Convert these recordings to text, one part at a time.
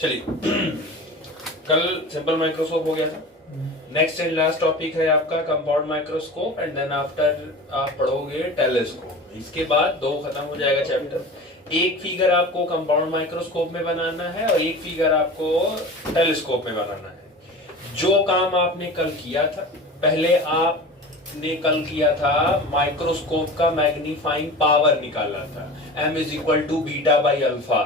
चलिए कल simple microscope हो गया था। नेक्स्ट एंड लास्ट टॉपिक है आपका compound microscope and then after आप पढ़ोगे टेलीस्कोप। इसके बाद दो खत्म हो जाएगा चैप्टर। एक फिगर आपको कंपाउंड माइक्रोस्कोप में बनाना है और एक फिगर आपको टेलीस्कोप में बनाना है। जो काम आपने कल किया था, पहले आपने कल किया था माइक्रोस्कोप का मैग्नीफाइंग पावर निकाला था, m is equal to beta by alpha.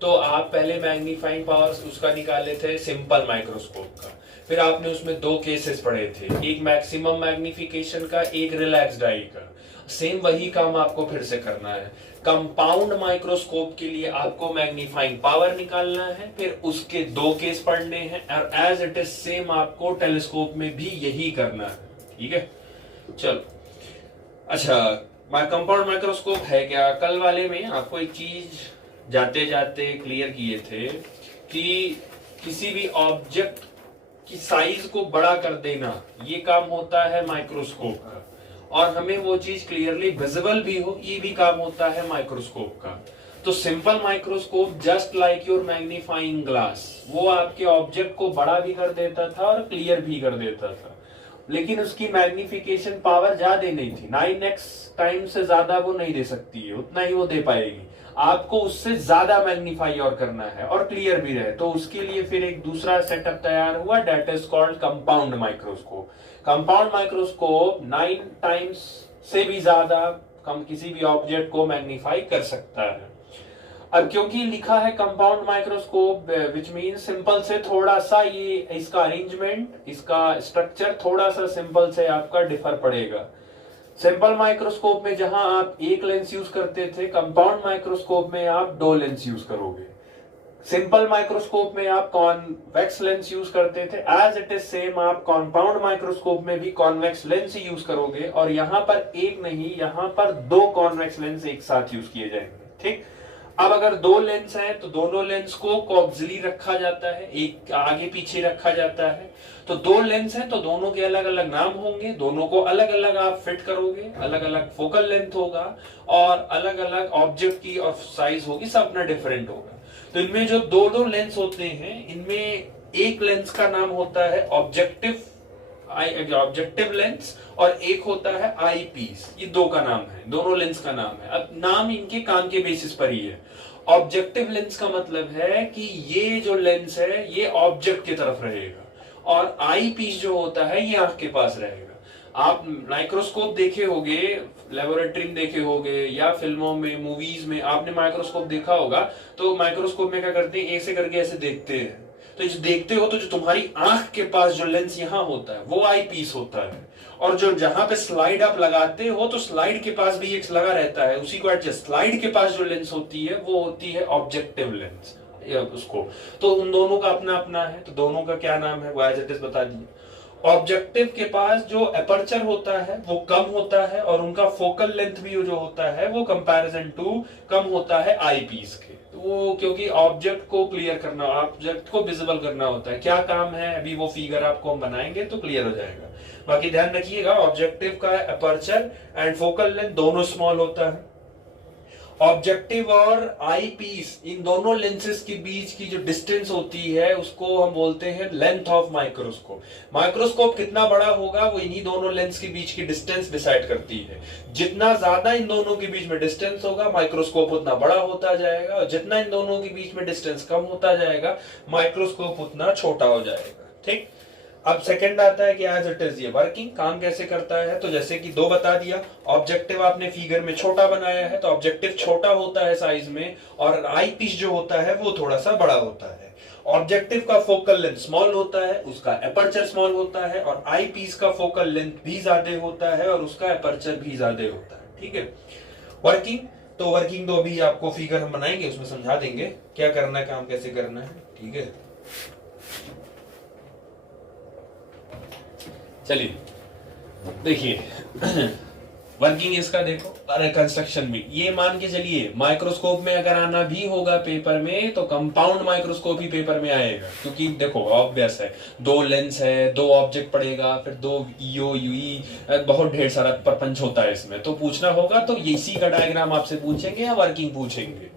तो आप पहले मैग्नीफाइंग पावर उसका निकाले थे सिंपल माइक्रोस्कोप का। फिर आपने उसमें दो केसेस पढ़े थे, एक मैक्सिमम मैग्निफिकेशन का, एक रिलैक्स्ड आई का। सेम वही काम आपको फिर से करना है। कंपाउंड माइक्रोस्कोप के लिए आपको मैग्नीफाइंग पावर निकालना है, फिर उसके दो केस पढ़ने हैं और एज इट इज सेम आपको टेलीस्कोप में भी यही करना है। ठीक है, चलो। अच्छा, कंपाउंड माइक्रोस्कोप है क्या? कल वाले में आपको एक चीज जाते जाते क्लियर किए थे कि किसी भी ऑब्जेक्ट की साइज को बड़ा कर देना, ये काम होता है माइक्रोस्कोप का, और हमें वो चीज क्लियरली विजिबल भी हो, ये भी काम होता है माइक्रोस्कोप का। तो simple microscope just like your magnifying glass, वो आपके ऑब्जेक्ट को बड़ा भी कर देता था और क्लियर भी कर देता था, लेकिन उसकी मैग्निफिकेशन पावर ज्यादा नहीं थी। 9x टाइम से ज्यादा वो नहीं दे सकती है, उतना ही वो दे पाएगी। आपको उससे ज्यादा मैग्नीफाई और करना है और क्लियर भी रहे, तो उसके लिए फिर एक दूसरा सेटअप तैयार हुआ, that is called compound microscope. Compound microscope 9 times से भी ज्यादा कम किसी भी ऑब्जेक्ट को मैग्नीफाई कर सकता है। अब क्योंकि लिखा है compound microscope, which mean simple से थोड़ा सा ये इसका अरेंजमेंट, इसका स्ट्रक्चर थोड़ा सा सिंपल से आपका डिफर पड़ेगा। सिंपल माइक्रोस्कोप में जहां आप एक लेंस यूज करते थे, कंपाउंड माइक्रोस्कोप में आप दो लेंस यूज करोगे। सिंपल माइक्रोस्कोप में आप कॉन्वेक्स लेंस यूज करते थे, एज इट इज सेम आप कंपाउंड माइक्रोस्कोप में भी कॉन्वेक्स लेंस ही यूज करोगे, और यहां पर एक नहीं, यहां पर दो कॉन्वेक्स लेंस एक साथ यूज किए जाएंगे। ठीक, अब अगर दो लेंस है तो दोनों लेंस को कॉक्सिलरी रखा जाता है, एक आगे पीछे रखा जाता है। तो दो लेंस है तो दोनों के अलग अलग नाम होंगे, दोनों को अलग अलग आप फिट करोगे, अलग अलग फोकल लेंथ होगा और अलग अलग ऑब्जेक्ट की और साइज होगी, सब अपना डिफरेंट होगा। तो इनमें जो दो दो लेंस होते हैं, इनमें एक लेंस का नाम होता है ऑब्जेक्टिव लेंस और एक होता है आई पीस। ये दो का नाम है, दोनों लेंस का नाम है। अब नाम इनके काम के बेसिस पर ही है। ऑब्जेक्टिव लेंस का मतलब है कि ये जो लेंस है ये ऑब्जेक्ट की तरफ रहेगा, और आई पीस जो होता है ये आंख के पास रहेगा। आप माइक्रोस्कोप देखे होगे, लेबोरेटरी में देखे होगे या फिल्मों में, मूवीज में आपने माइक्रोस्कोप देखा होगा। तो माइक्रोस्कोप में क्या करते हैं, ऐसे करके ऐसे देखते हैं। तो जो देखते हो तो जो तुम्हारी आंख के पास जो लेंस यहां होता है वो आई पीस होता है, और जो जहां पे स्लाइड आप लगाते हो तो स्लाइड के पास भी एक लगा रहता है, उसी को एडजस्ट, स्लाइड के पास जो लेंस होती है वो होती है ऑब्जेक्टिव लेंस उसको। तो उन दोनों का अपना अपना है, तो दोनों का क्या नाम है वो एज इट इज बता दिए। ऑब्जेक्टिव के पास जो एपर्चर होता है वो कम होता है, और उनका फोकल लेंथ भी जो होता है वो कंपैरिजन टू कम होता है आई पीस के। वो क्योंकि ऑब्जेक्ट को क्लियर करना, ऑब्जेक्ट को विजिबल करना होता है। क्या काम है, अभी वो फिगर आपको हम बनाएंगे तो क्लियर हो जाएगा। बाकी ध्यान रखिएगा, ऑब्जेक्टिव का एपर्चर एंड फोकल लेंथ दोनों स्मॉल होता है। ऑब्जेक्टिव और आई पीस, इन दोनों लेंसेज के बीच की जो डिस्टेंस होती है उसको हम बोलते हैं लेंथ ऑफ माइक्रोस्कोप। माइक्रोस्कोप कितना बड़ा होगा वो इन्हीं दोनों लेंस के बीच की डिस्टेंस डिसाइड करती है। जितना ज्यादा इन दोनों के बीच में डिस्टेंस होगा माइक्रोस्कोप उतना बड़ा होता जाएगा, और जितना इन दोनों के बीच में डिस्टेंस कम होता जाएगा माइक्रोस्कोप उतना छोटा हो जाएगा। ठीक, अब सेकंड आता है कि एज इट इज ये वर्किंग काम कैसे करता है। तो जैसे कि दो बता दिया, ऑब्जेक्टिव आपने फिगर में छोटा बनाया है तो ऑब्जेक्टिव छोटा होता है साइज में, और आई पीस जो होता है वो थोड़ा सा बड़ा होता है। ऑब्जेक्टिव का फोकल लेंथ स्मॉल होता है, उसका एपर्चर स्मॉल होता है, और आई पीस का फोकल लेंथ भी ज्यादा होता है और उसका एपर्चर भी ज्यादा होता है। ठीक है, वर्किंग, तो वर्किंग दो भी आपको फिगर हम बनाएंगे, उसमें समझा देंगे क्या करना है, काम कैसे करना है। ठीक है, चलिए देखिए वर्किंग इसका देखो। अरे कंस्ट्रक्शन में ये मान के चलिए, माइक्रोस्कोप में अगर आना भी होगा पेपर में तो कंपाउंड माइक्रोस्कोप ही पेपर में आएगा, क्योंकि देखो ऑब्वियस है, दो लेंस है, दो ऑब्जेक्ट पड़ेगा, फिर दो ईओ यूई, बहुत ढेर सारा प्रपंच होता है इसमें। तो पूछना होगा तो इसी का डायग्राम आपसे पूछेंगे या वर्किंग पूछेंगे।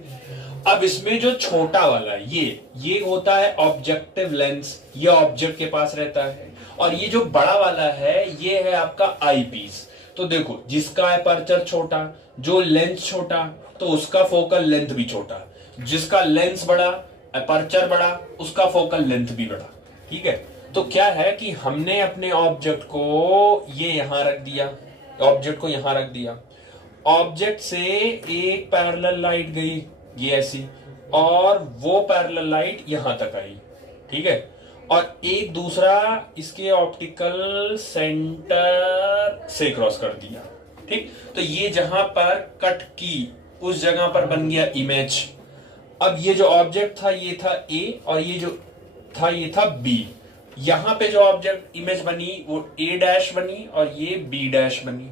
अब इसमें जो छोटा वाला ये होता है ऑब्जेक्टिव लेंस, ये ऑब्जेक्ट के पास रहता है, और ये जो बड़ा वाला है ये है आपका आई पीस। तो देखो जिसका अपर्चर छोटा, जो लेंस छोटा, तो उसका फोकल लेंथ भी छोटा, जिसका लेंस बड़ा अपर्चर बड़ा उसका फोकल लेंथ भी बड़ा। ठीक है, तो क्या है कि हमने अपने ऑब्जेक्ट को ये यहां रख दिया, ऑब्जेक्ट को यहां रख दिया, ऑब्जेक्ट से एक पैरेलल लाइट गई ये ऐसी, और वो पैरेलल लाइट यहां तक आई। ठीक है, और एक दूसरा इसके ऑप्टिकल सेंटर से क्रॉस कर दिया। ठीक, तो ये जहां पर कट की उस जगह पर बन गया इमेज। अब ये जो ऑब्जेक्ट था ये था ए, और ये जो था ये था बी। यहां पे जो ऑब्जेक्ट इमेज बनी वो ए डैश बनी और ये बी डैश बनी।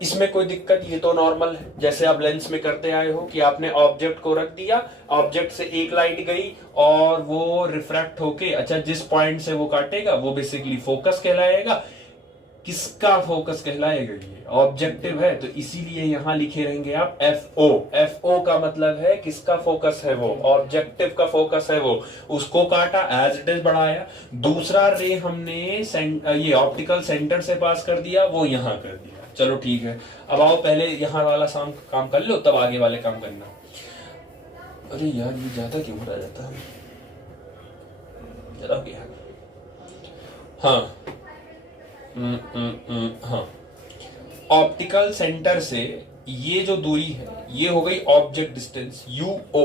इसमें कोई दिक्कत, ये तो नॉर्मल है, जैसे आप लेंस में करते आए हो कि आपने ऑब्जेक्ट को रख दिया, ऑब्जेक्ट से एक लाइट गई और वो रिफ्रैक्ट होके, अच्छा जिस पॉइंट से वो काटेगा वो बेसिकली फोकस कहलाएगा। किसका फोकस कहलाएगा? ये ऑब्जेक्टिव है, तो इसीलिए यहां लिखे रहेंगे आप FO। FO का मतलब है किसका फोकस है वो, ऑब्जेक्टिव का फोकस है वो, उसको काटा एज इट इज बढ़ाया। दूसरा रे हमने ये ऑप्टिकल सेंटर से पास कर दिया, वो यहां कर दिया। चलो ठीक है, अब आओ पहले यहां वाला काम कर लो, तब आगे वाले काम करना। अरे यार ये ज्यादा क्यों हो जाता है, जरा क्या। हाँ हाँ, ऑप्टिकल सेंटर से ये जो दूरी है ये हो गई ऑब्जेक्ट डिस्टेंस UO।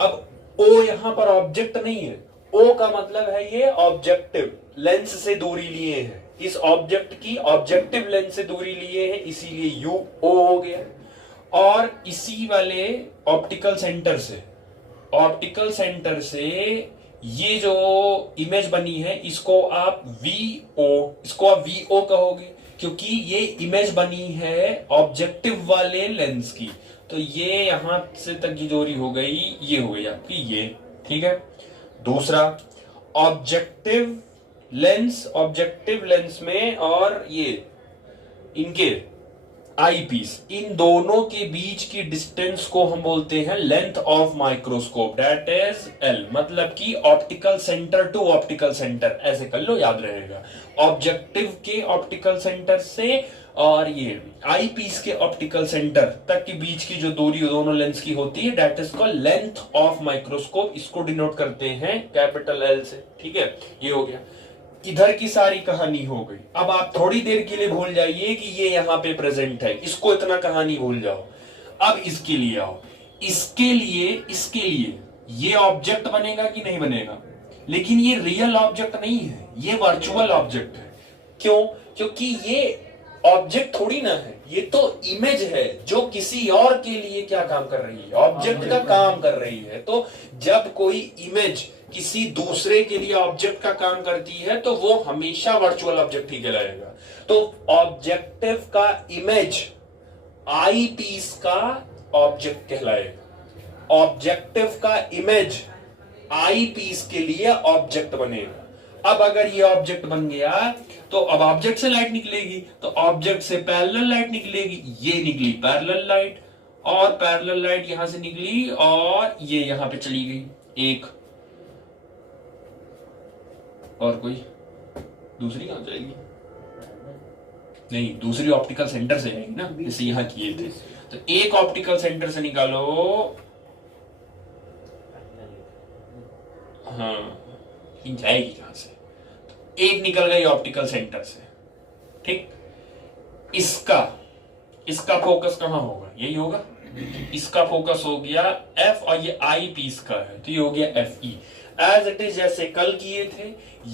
अब O यहां पर ऑब्जेक्ट नहीं है, O का मतलब है ये ऑब्जेक्टिव लेंस से दूरी लिए हैं, इस ऑब्जेक्ट की ऑब्जेक्टिव लेंस से दूरी लिए हैं, इसीलिए UO हो गया। और इसी वाले ऑप्टिकल सेंटर से ये जो इमेज बनी है इसको आप VO कहोगे, क्योंकि ये इमेज बनी है ऑब्जेक्टिव वाले लेंस की। तो ये यहां से तक की दूरी हो गई, ये हो गई आपकी ये। ठीक है, दूसरा ऑब्जेक्टिव लेंस में और ये इनके आई पीस, इन दोनों के बीच की डिस्टेंस को हम बोलते हैं length of microscope, that is L। मतलब कि optical centre to optical centre, ऐसे कर लो याद रहेगा। ऑब्जेक्टिव के ऑप्टिकल सेंटर से और ये आई पीस के ऑप्टिकल सेंटर तक के बीच की जो दूरी दोनों लेंस की होती है, that is called length of microscope. इसको डिनोट करते हैं कैपिटल L से। ठीक है, ये हो गया, इधर की सारी कहानी हो गई। अब आप थोड़ी देर के लिए भूल जाइए कि ये यहां पे प्रेजेंट है, इसको इतना कहानी भूल जाओ। अब इसके लिए आओ, इसके लिए ये ऑब्जेक्ट बनेगा कि नहीं बनेगा? लेकिन ये रियल ऑब्जेक्ट नहीं है, ये वर्चुअल ऑब्जेक्ट है। क्यों? क्योंकि ये ऑब्जेक्ट थोड़ी ना है, ये तो इमेज है जो किसी और के लिए क्या काम कर रही है, ऑब्जेक्ट का काम कर रही है। तो जब कोई इमेज किसी दूसरे के लिए ऑब्जेक्ट का काम करती है तो वो हमेशा वर्चुअल ऑब्जेक्ट ही कहलाएगा। तो ऑब्जेक्टिव का इमेज आई पीस का ऑब्जेक्ट कहलाएगा, ऑब्जेक्टिव का इमेज आई पीस के लिए ऑब्जेक्ट बनेगा। अब अगर ये ऑब्जेक्ट बन गया तो अब ऑब्जेक्ट से लाइट निकलेगी, तो ऑब्जेक्ट से पैरेलल लाइट निकलेगी, ये निकली पैरेलल लाइट, और पैरेलल लाइट यहां से निकली और ये यहां पे चली गई एक, और कोई दूसरी कहां जाएगी? नहीं, दूसरी ऑप्टिकल सेंटर से आएगी ना, जैसे यहां किए थे। तो एक ऑप्टिकल सेंटर से निकालो, हाँ जाएगी कहां से? तो एक निकल गई ऑप्टिकल सेंटर से। ठीक, इसका फोकस कहां होगा? यही होगा। इसका फोकस हो गया F और ये आई पीस का है, तो ये हो गया FE। एज इट इज जैसे कल किए थे,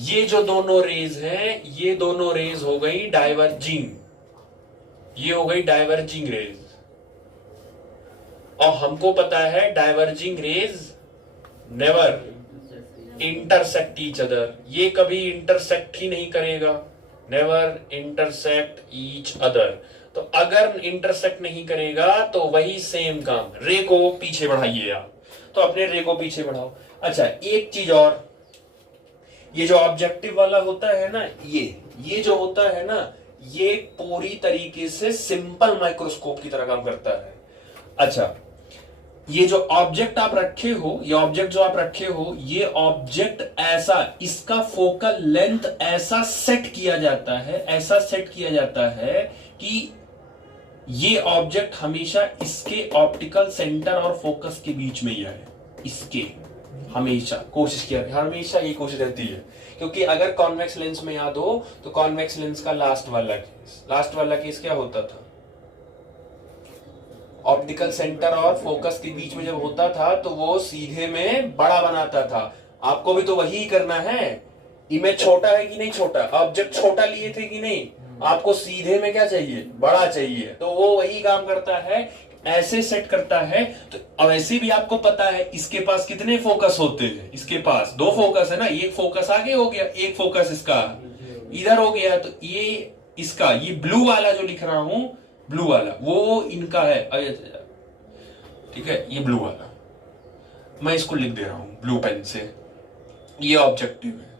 ये जो दोनों रेज हैं ये दोनों रेज हो गई डाइवर्जिंग, ये हो गई डाइवर्जिंग रेज। और हमको पता है diverging raise never intersect each other, ये कभी इंटरसेक्ट ही नहीं करेगा, नेवर इंटरसेक्ट ईच अदर। तो अगर इंटरसेक्ट नहीं करेगा तो वही सेम काम, रे को पीछे बढ़ाइए आप, तो अपने रे को पीछे बढ़ाओ। अच्छा एक चीज और, ये जो ऑब्जेक्टिव वाला होता है ना, ये जो होता है ना, ये पूरी तरीके से सिंपल माइक्रोस्कोप की तरह काम करता है। अच्छा ये जो ऑब्जेक्ट आप रखे हो, ये ऑब्जेक्ट जो आप रखे हो, ये ऑब्जेक्ट ऐसा, इसका फोकल लेंथ ऐसा सेट किया जाता है, ऐसा सेट किया जाता है कि ये ऑब्जेक्ट हमेशा इसके ऑप्टिकल सेंटर और फोकस के बीच में ही है। इसके हमेशा कोशिश किया, हमेशा ये कोशिश रहती है, क्योंकि अगर कॉन्वेक्स लेंस में याद हो तो कॉन्वेक्स लेंस का लास्ट वाला केस क्या होता था, ऑप्टिकल सेंटर और फोकस के बीच में जब होता था तो वो सीधे में बड़ा बनाता था। आपको भी तो वही करना है। इमेज छोटा है कि नहीं छोटा, ऑब्जेक्ट छोटा लिए थे कि नहीं, आपको सीधे में क्या चाहिए, बड़ा चाहिए। तो वो वही काम करता है, ऐसे सेट करता है। तो अब ऐसे भी आपको पता है इसके पास कितने फोकस होते हैं, इसके पास 2 फोकस है ना, एक फोकस आगे हो गया, एक फोकस इसका इधर हो गया। तो ये इसका, ये ब्लू वाला जो लिख रहा हूं, ब्लू वाला वो इनका है, ठीक है, ये ब्लू वाला मैं इसको लिख दे रहा हूं ब्लू पेन से, ये ऑब्जेक्टिव है।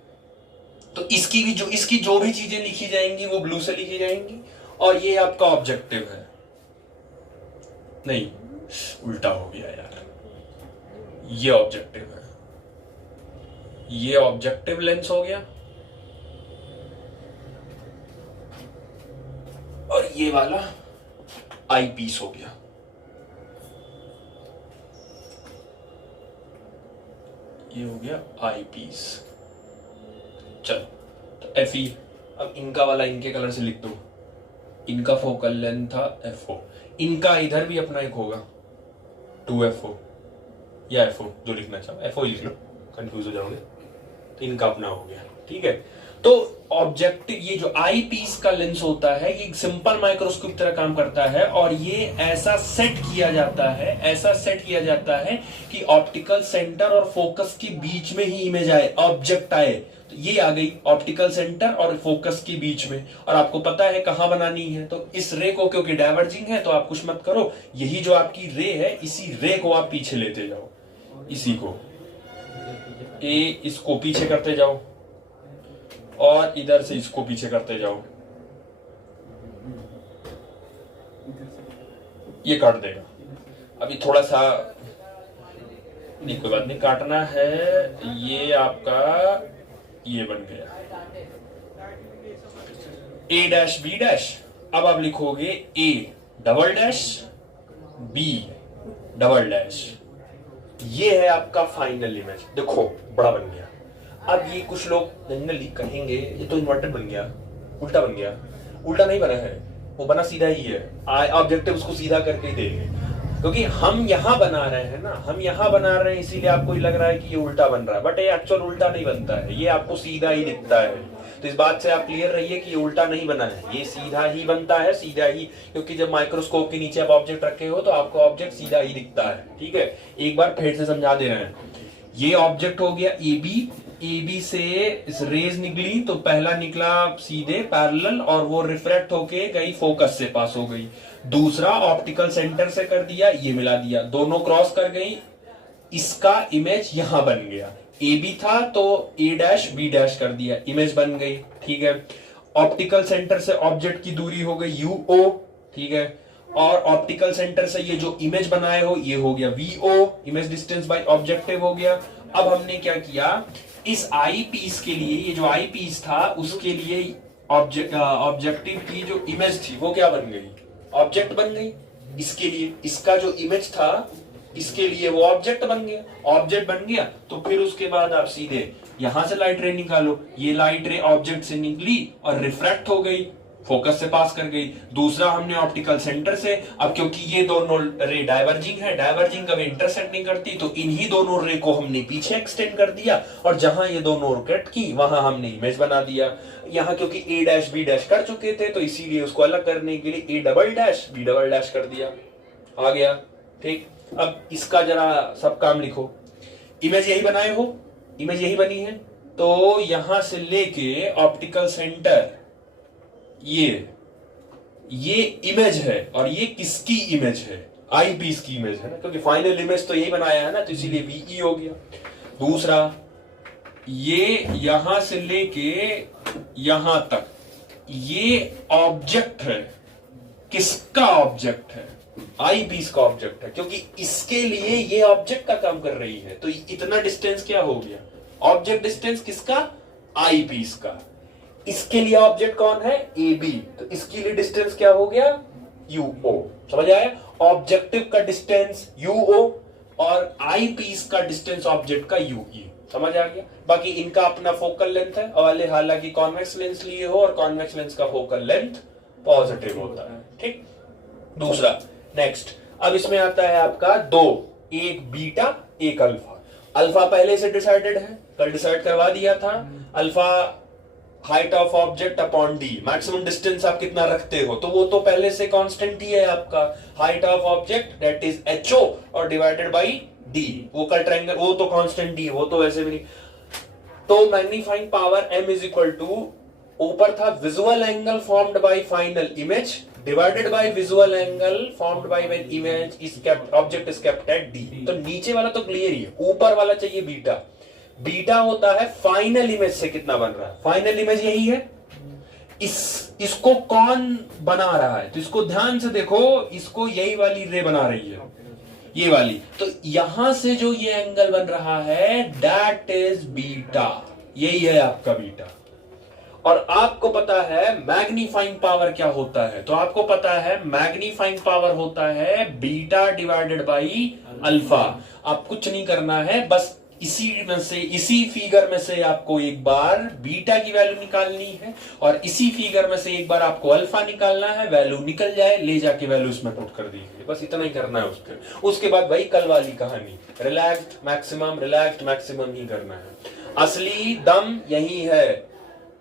तो इसकी जो भी चीजें लिखी जाएंगी वो ब्लू से लिखी जाएंगी, और ये आपका ऑब्जेक्टिव है। नहीं, उल्टा हो गया यार, ये ऑब्जेक्टिव है, ये ऑब्जेक्टिव लेंस हो गया, और ये वाला आई पीस हो गया। ये हो गया आई पीस। चलो तो एफ ई, अब इनका वाला इनके कलर से लिख दो। इनका फोकल लेंथ था FO, इनका इधर भी अपना एक होगा 2FO या FO, जो लिखना चाहो FO ही लिख लो, कंफ्यूज हो जाओगे। तो इनका अपना हो गया, ठीक है। तो ऑब्जेक्टिव, ये जो आई पीस का लेंस होता है, ये एक सिंपल माइक्रोस्कोप की तरह काम करता है, और ये ऐसा सेट किया जाता है, ऐसा सेट किया जाता है कि ऑप्टिकल सेंटर और फोकस के बीच में ही इमेज आए, ऑब्जेक्ट आए। तो ये आ गई ऑप्टिकल सेंटर और फोकस के बीच में, और आपको पता है कहां बनानी है। तो इस रे को, क्योंकि डाइवर्जिंग है तो आप कुछ मत करो, यही जो आपकी रे है, इसी रे को आप पीछे लेते जाओ, इसी को इसको पीछे करते जाओ, और इधर से इसको पीछे करते जाओ, ये काट देगा। अभी थोड़ा सा नहीं, कोई बात नहीं, काटना है। ये आपका ये बन गया A', B'। अब आप लिखोगे A', B'। ये है आपका फाइनल इमेज। देखो बड़ा बन गया। अब ये कुछ लोग जनरली कहेंगे ये तो इन्वर्टेड बन गया, उल्टा बन गया। उल्टा नहीं बना है, वो बना सीधा ही है। ऑब्जेक्टिव उसको सीधा करके ही देंगे, क्योंकि हम यहां बना रहे हैं ना, हम यहां बना रहे हैं, इसीलिए आपको लग रहा है कि ये उल्टा बन रहा है, बट ये एक्चुअल उल्टा नहीं बनता है, ये आपको सीधा ही दिखता है। तो इस बात से आप क्लियर रहिए कि ये उल्टा नहीं बना है, ये सीधा ही बनता है, सीधा ही। क्योंकि जब माइक्रोस्कोप के नीचे आप ऑब्जेक्ट रखे हो तो आपको ऑब्जेक्ट सीधा ही दिखता है, ठीक है। एक बार फिर से समझा दे रहे हैं। ये ऑब्जेक्ट हो गया AB से इस रेज निकली, तो पहला निकला सीधे पैरेलल, और वो रिफ्रैक्ट होके गई, फोकस से पास हो गई। दूसरा ऑप्टिकल सेंटर से कर दिया, ये मिला दिया, दोनों क्रॉस कर गई, इसका इमेज यहां बन गया। AB था तो A', B' कर दिया, इमेज बन गई, ठीक है। ऑप्टिकल सेंटर से ऑब्जेक्ट की दूरी हो गई UO, ठीक है। और ऑप्टिकल सेंटर से ये जो इमेज बनाए हो, ये हो गया VO, image distance by objective हो गया। अब हमने क्या किया, इस आई पीस के लिए, ये जो आई पीस था उसके लिए ऑब्जेक्टिव की जो इमेज थी वो क्या बन गई, ऑब्जेक्ट बन गई। इसके लिए इसका जो इमेज था, इसके लिए वो ऑब्जेक्ट बन गया। ऑब्जेक्ट बन गया तो फिर उसके बाद आप सीधे यहां से लाइट रे निकालो। ये लाइट रे ऑब्जेक्ट से निकली और रिफ्रैक्ट हो गई, फोकस से पास कर गई। दूसरा हमने ऑप्टिकल सेंटर से, अब क्योंकि ये दोनों रे डाइवर्जिंग है, डाइवर्जिंग कभी इंटरसेक्ट नहीं करती, तो इन्हीं दोनों रे को हमने पीछे एक्सटेंड कर दिया, और जहां ये दोनों कट की वहां हमने इमेज बना दिया। यहां क्योंकि A', B' कर चुके थे तो इसीलिए उसको अलग करने के लिए A', B' कर दिया, आ गया, ठीक। अब इसका जरा सब काम लिखो। इमेज यही बनाए हो, इमेज यही बनी है, तो यहां से लेके ऑप्टिकल सेंटर, ये इमेज है, और ये किसकी इमेज है, आई पीस की इमेज है ना, क्योंकि फाइनल इमेज तो यही बनाया है ना, तो इसीलिए VE हो गया। दूसरा, ये यहां से लेके यहां तक ये ऑब्जेक्ट है, किसका ऑब्जेक्ट है, आई पीस का ऑब्जेक्ट है, क्योंकि इसके लिए ये ऑब्जेक्ट का काम कर रही है। तो इतना डिस्टेंस क्या हो गया, ऑब्जेक्ट डिस्टेंस किसका, आई पीस का। इसके लिए ऑब्जेक्ट कौन है, ए बी, तो इसके लिए डिस्टेंस क्या हो गया, यूओ। समझ आया, ऑब्जेक्टिव का डिस्टेंस यूओ और आई पीस का डिस्टेंस ऑब्जेक्ट का यूई। समझ आ गया। बाकी इनका अपना फोकल लेंथ है, और हालांकि कॉन्वेक्स लेंस लिए हो और कॉन्वेक्स लेंस का फोकल लेंथ पॉजिटिव होता है। ठीक, दूसरा नेक्स्ट, अब इसमें आता है आपका दो, एक बीटा एक अल्फा। अल्फा पहले से डिसाइडेड है, कल डिसाइड करवा दिया था। Alpha height of object upon D, maximum distance आप कितना रखते हो, तो वो तो पहले से कांस्टेंट ही है आपका, height of object that is HO और डिवाइडेड बाई डी। वो कल ट्रायंगल वो तो कांस्टेंट ही, वो तो वैसे भी नहीं। तो magnifying power m is equal to, ऊपर था visual angle formed by final image divided by visual angle formed by when image is kept, object is kept at D. तो नीचे वाला तो क्लियर ही है, ऊपर वाला चाहिए बीटा। बीटा होता है फाइनल इमेज से कितना बन रहा है, फाइनल इमेज यही है। इसको कौन बना रहा है, तो इसको ध्यान से देखो, इसको यही वाली रे बना रही है, ये वाली। तो यहां से जो ये एंगल बन रहा है दैट इज बीटा, यही है आपका बीटा। और आपको पता है मैग्नीफाइंग पावर क्या होता है, तो आपको पता है मैग्नीफाइंग पावर होता है बीटा डिवाइडेड बाई अल्फा। आप कुछ नहीं करना है, बस इसी में से, इसी फिगर में से आपको एक बार बीटा की वैल्यू निकालनी है और इसी फिगर में से एक बार आपको अल्फा निकालना है। वैल्यू निकल जाए, ले जाके वैल्यू इसमें पुट कर दीजिए, बस इतना ही करना है। उसके बाद वही कल वाली कहानी, रिलैक्स्ड मैक्सिमम ही करना है। असली दम यही है।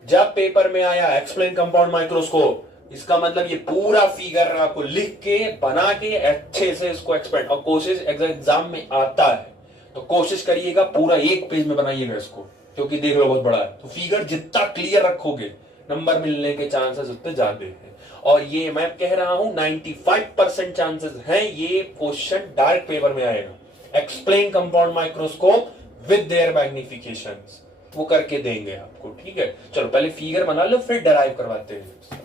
जब पेपर में आया एक्सप्लेन कंपाउंड माइक्रोस्कोप, इसका मतलब ये पूरा फिगर आपको लिख के बना के अच्छे से इसको एक्सपेंड, और कोशिश एग्जाम में आता है तो कोशिश करिएगा पूरा एक पेज में बनाइएगा इसको, क्योंकि देख लो बहुत बड़ा है। तो फिगर जितना क्लियर रखोगे नंबर मिलने के चांसेस उतने ज्यादा हैं। और ये मैं कह रहा हूं 95% चांसेस हैं ये क्वेश्चन डायरेक्ट पेपर में आएगा। Explain compound microscope with their magnifications, वो करके देंगे आपको। ठीक है, चलो पहले फिगर बना लो फिर डराइव करवाते हैं।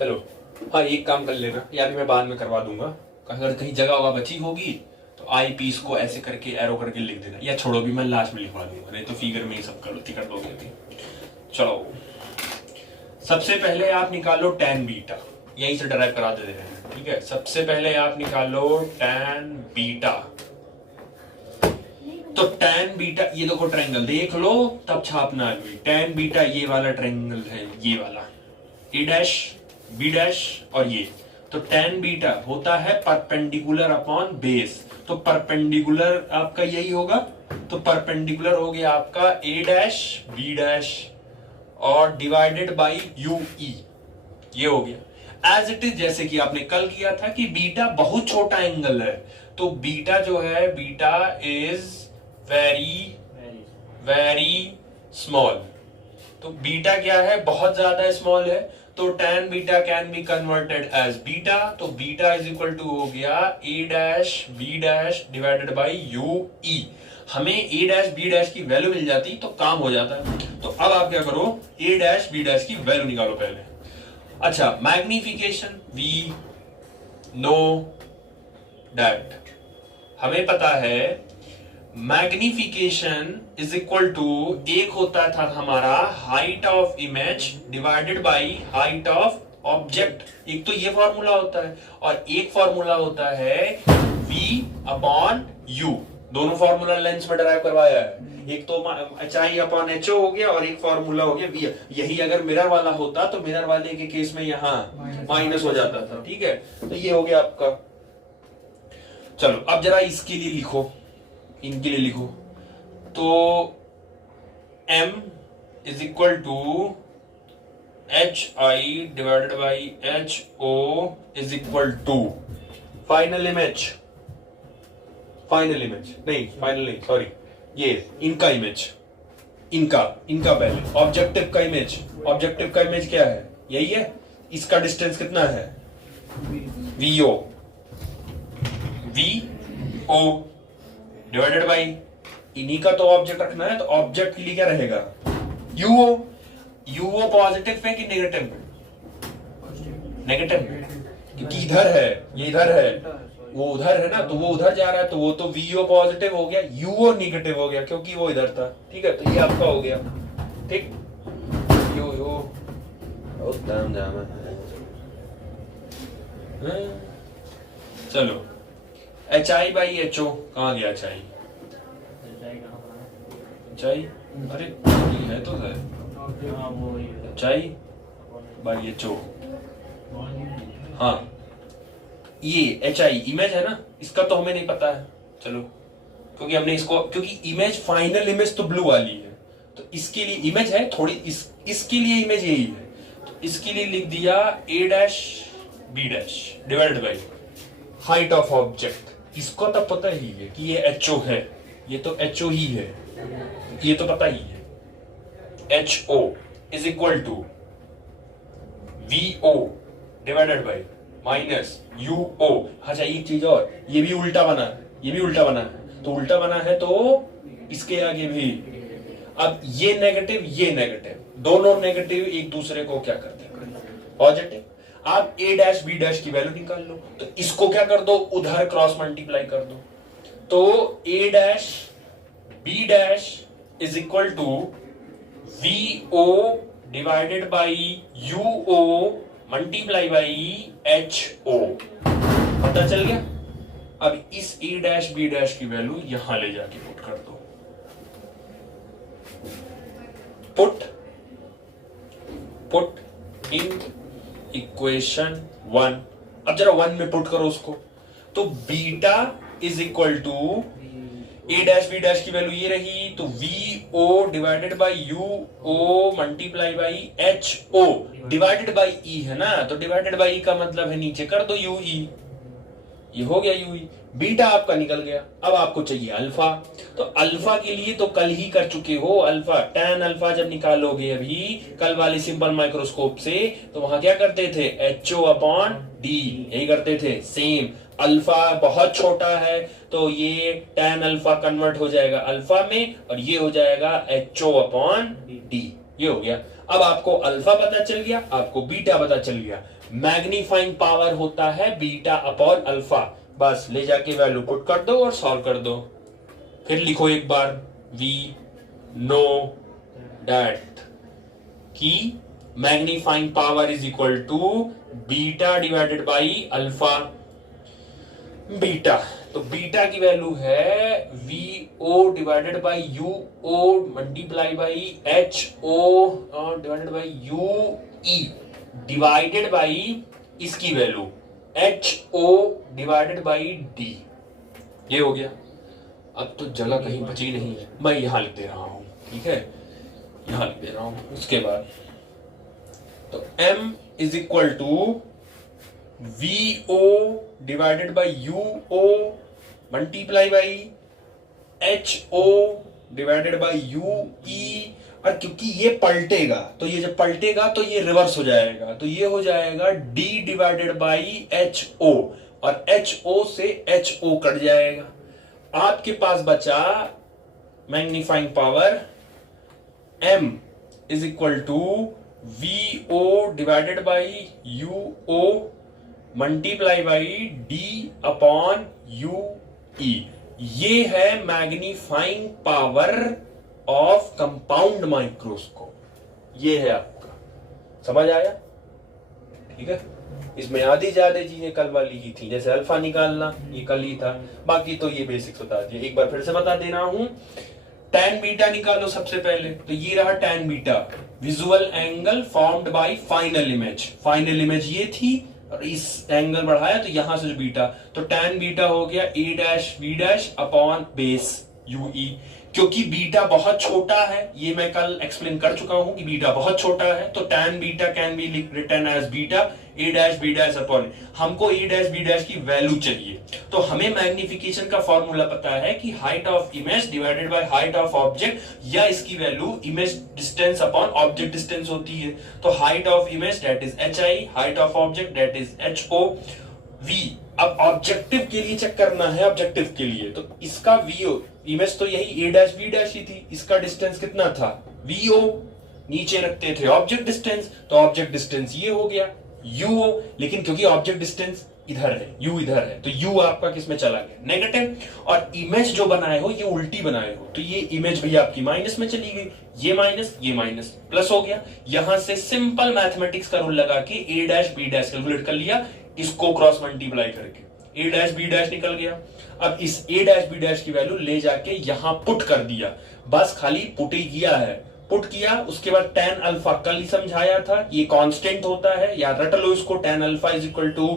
चलो हाँ, एक काम कर लेना, या भी मैं बाद में करवा दूंगा। अगर कहीं जगह होगा बची होगी तो आई पीस को ऐसे करके एरो करके लिख देना, या छोड़ो भी मैं लास्ट में लिखवा दूंगा, नहीं तो फिगर में ही सब कर दोगे अभी। चलो सबसे पहले आप निकालो टैन बीटा, यहीं से डराइव करा देते हैं। ठीक है, सबसे पहले आप निकालो टैन बीटा। तो टैन बीटा, ये देखो ट्रायंगल देख लो तब छापना है। टैन बीटा ये वाला ट्रायंगल है, ये वाला ए डैश बी डैश और ये। तो टैन बीटा होता है परपेंडिकुलर अपॉन बेस, तो परपेंडिकुलर आपका यही होगा। तो परपेंडिकुलर हो गया आपका ए डैश बी डैश और डिवाइडेड बाई यू ई, ये हो गया एज इट इज, जैसे कि आपने कल किया था कि बीटा बहुत छोटा एंगल है। तो बीटा जो है, beta is very very small. तो बीटा क्या है, बहुत ज्यादा स्मॉल है। तो tan beta can be converted as beta. तो बीटा इज इक्वल टू हो गया A dash B dash divided by U E. हमें ए डैश बी डैश की वैल्यू मिल जाती तो काम हो जाता है। तो अब आप क्या करो, ए डैश बी डैश की वैल्यू निकालो पहले। अच्छा, मैग्निफिकेशन वी नो दैट, हमें पता है मैग्निफिकेशन इज इक्वल टू, एक होता था हमारा height of image divided by height of object. एक तो ये फॉर्मूला होता है और एक फॉर्मूला होता है v अपॉन u। दोनों फॉर्मूला लेंस में डराइव करवाया है। एक तो HI अपॉन HO हो गया और एक फॉर्मूला हो गया v। यही अगर मिरर वाला होता तो मिरर वाले के केस में यहाँ माइनस हो जाता था। ठीक है, तो ये हो गया आपका। चलो अब जरा इसके लिए लिखो, इनके लिए लिखो। तो m is equal to HI divided by HO is equal to final image नहीं, सॉरी, ये इनका इमेज, इनका पहले ऑब्जेक्टिव का इमेज क्या है, यही है। इसका डिस्टेंस कितना है, VO डिवाइडेड बाई, इन्हीं का तो ऑब्जेक्ट रखना है, तो ऑब्जेक्ट के लिए क्या रहेगा, UO पॉजिटिव है कि नेगेटिव है, नेगेटिव है। क्योंकि इधर है, ये इधर है, वो उधर है ना, तो वो उधर जा रहा है, तो वो तो वीओ पॉजिटिव हो गया, यूओ नेगेटिव हो गया क्योंकि वो इधर था। ठीक है, तो ये आपका हो गया। ठीक, यो यो दाम जाम है। चलो H I by H O कहाँ गया? एच आई, अरे ये है तो है, H I by H O. हाँ, ये एच आई इमेज है ना, इसका तो हमें नहीं पता है। चलो, क्योंकि हमने इसको, क्योंकि इमेज फाइनल इमेज तो ब्लू वाली है, तो इसके लिए इमेज है थोड़ी, इसके लिए इमेज यही है, तो इसके लिए लिख दिया A dash B dash divided by height of object. इसको तो पता ही है कि ये एच ओ है, ये तो एच ओ ही है, ये तो पता ही है। H O is equal to V O divided by minus U O. अच्छा एक चीज और, ये भी उल्टा बना है, ये भी उल्टा बना है, तो उल्टा बना है तो इसके आगे भी। अब ये नेगेटिव, ये नेगेटिव, दोनों नेगेटिव एक दूसरे को क्या करते हैं? पॉजिटिव। आप ए डैश बी डैश की वैल्यू निकाल लो, तो इसको क्या कर दो? उधर क्रॉस मल्टीप्लाई कर दो, तो A dash B dash is equal to V O divided by U O multiply by H O. पता चल गया? अब इस ए डैश बी डैश की वैल्यू यहां ले जाके पुट कर दो, पुट इन इक्वेशन 1। अब जरा 1 में पुट करो उसको, तो beta is equal to A dash B dash की वैल्यू ये रही, तो V O divided by U O multiply by H O divided by E है ना, तो डिवाइडेड बाई ई का मतलब है नीचे कर दो यू ई, ये हो गया यू ई। बीटा आपका निकल गया। अब आपको चाहिए अल्फा, तो अल्फा के लिए तो कल ही कर चुके हो अल्फा। टैन अल्फा जब निकालोगे अभी कल वाले सिंपल माइक्रोस्कोप से, तो वहां क्या करते थे? एच ओ अपॉन डी, यही करते थे। सेम अल्फा बहुत छोटा है तो ये टैन अल्फा कन्वर्ट हो जाएगा अल्फा में, और ये हो जाएगा एच ओ अपॉन डी, ये हो गया। अब आपको अल्फा पता चल गया, आपको बीटा पता चल गया। मैग्नीफाइंग पावर होता है बीटा अपॉन अल्फा। बस ले जाके वैल्यू पुट कर दो और सॉल्व कर दो। फिर लिखो एक बार, वी नो दैट कि magnifying power is equal to beta divided by alpha. Beta, तो बीटा की वैल्यू है V O divided by U O multiply by H O divided by U E divided by इसकी value H O divided by D. ये हो गया। अब तो जगह कहीं बची नहीं है, मैं यहां लिख दे रहा हूं, ठीक है, यहां लिख दे रहा हूं। उसके बाद तो m is equal to V O divided by U O multiply by H O divided by U E. और क्योंकि ये पलटेगा, तो ये जब पलटेगा तो ये रिवर्स हो जाएगा, तो ये हो जाएगा d divided by H O, और एच ओ से एच ओ कट जाएगा। आपके पास बचा magnifying power m is equal to V O divided by U O multiply by D upon U E. ये है magnifying power of compound microscope. ये है आपका, समझ आया? ठीक है, इसमें आधी ज्यादा चीजें कल वाली ही थी, जैसे अल्फा निकालना ये कल ही था, बाकी तो ये बेसिक्स बता दिए। एक बार फिर से बता दे रहा हूं, टैन बीटा निकालो सबसे पहले, तो ये रहा tan beta, visual angle formed by final image. Final image ये थी और इस एंगल बढ़ाया तो यहां से जो बीटा, तो टैन बीटा हो गया A dash B dash upon base U E. क्योंकि बीटा बहुत छोटा है, ये मैं कल एक्सप्लेन कर चुका हूं कि बीटा बहुत छोटा है, तो tan beta can be written as beta A dash B dash upon. हमको ए डैश बी डैश की वैल्यू चाहिए, तो हमें मैग्निफिकेशन का फॉर्मूला पता है कि height of image divided by height of object, या इसकी value image distance upon object distance होती है। तो height of image that is H I, height of object that is H O V. अब ऑब्जेक्टिव के लिए चेक करना है, ऑब्जेक्टिव के लिए तो इसका वीओ, इमेज तो यही ए डैश बी डैश ही थी, इसका डिस्टेंस कितना था वीओ, नीचे रखते थे ऑब्जेक्ट डिस्टेंस, तो ऑब्जेक्ट डिस्टेंस ये हो गया, UO, लेकिन क्योंकि ऑब्जेक्ट डिस्टेंस इधर है, U इधर है, तो U आपका किस में चला गया, नेगेटिव, और इमेज जो बनाए हो ये उल्टी बनाए हो, तो ये इमेज भी आपकी माइनस में चली गई, ये माइनस प्लस हो गया। यहां से सिंपल मैथमेटिक्स का रूल लगा के A dash B dash calculate कर लिया, इसको क्रॉस मल्टीप्लाई करके A डैश B डैश निकल गया। अब इस A डैश B डैश की वैल्यू ले जाके यहां पुट कर दिया, बस खाली पुट ही किया है, पुट किया। उसके बाद tan अल्फा कल ही समझाया था, ये कांस्टेंट होता है, या रट लो इसको, tan alpha is equal to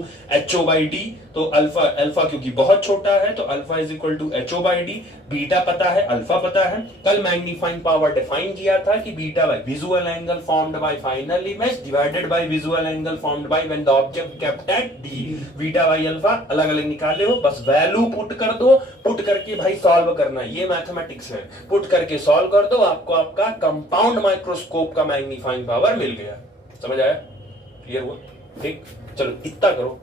HO by D, तो अल्फा क्योंकि बहुत छोटा है तो alpha is equal to HO by D, beta पता है, अल्फा पता है। कल मैग्नीफाइंग पावर डिफाइन किया था कि beta by visual angle formed by final image divided by visual angle formed by when the object kept at D, beta by alpha अलग अलग निकाले हो, बस वैल्यू पुट कर दो, पुट करके भाई सॉल्व करना, ये मैथमेटिक्स है, पुट करके सॉल्व कर दो, आपको आपका कंपाउंड माइक्रोस्कोप का मैग्नीफाइंग पावर मिल गया। समझ आया, क्लियर हुआ, ठीक, चलो इतना करो।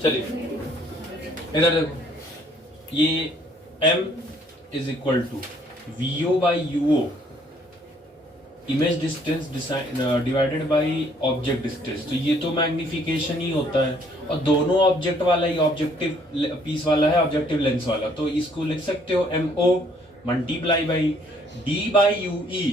चलिए इधर देखो, ये m is equal to VO by UO, image distance divided by object distance, तो ये तो मैग्निफिकेशन ही होता है, और दोनों ऑब्जेक्ट वाला ही ऑब्जेक्टिव पीस वाला है, ऑब्जेक्टिव लेंस वाला, तो इसको लिख सकते हो MO multiply by D by UE,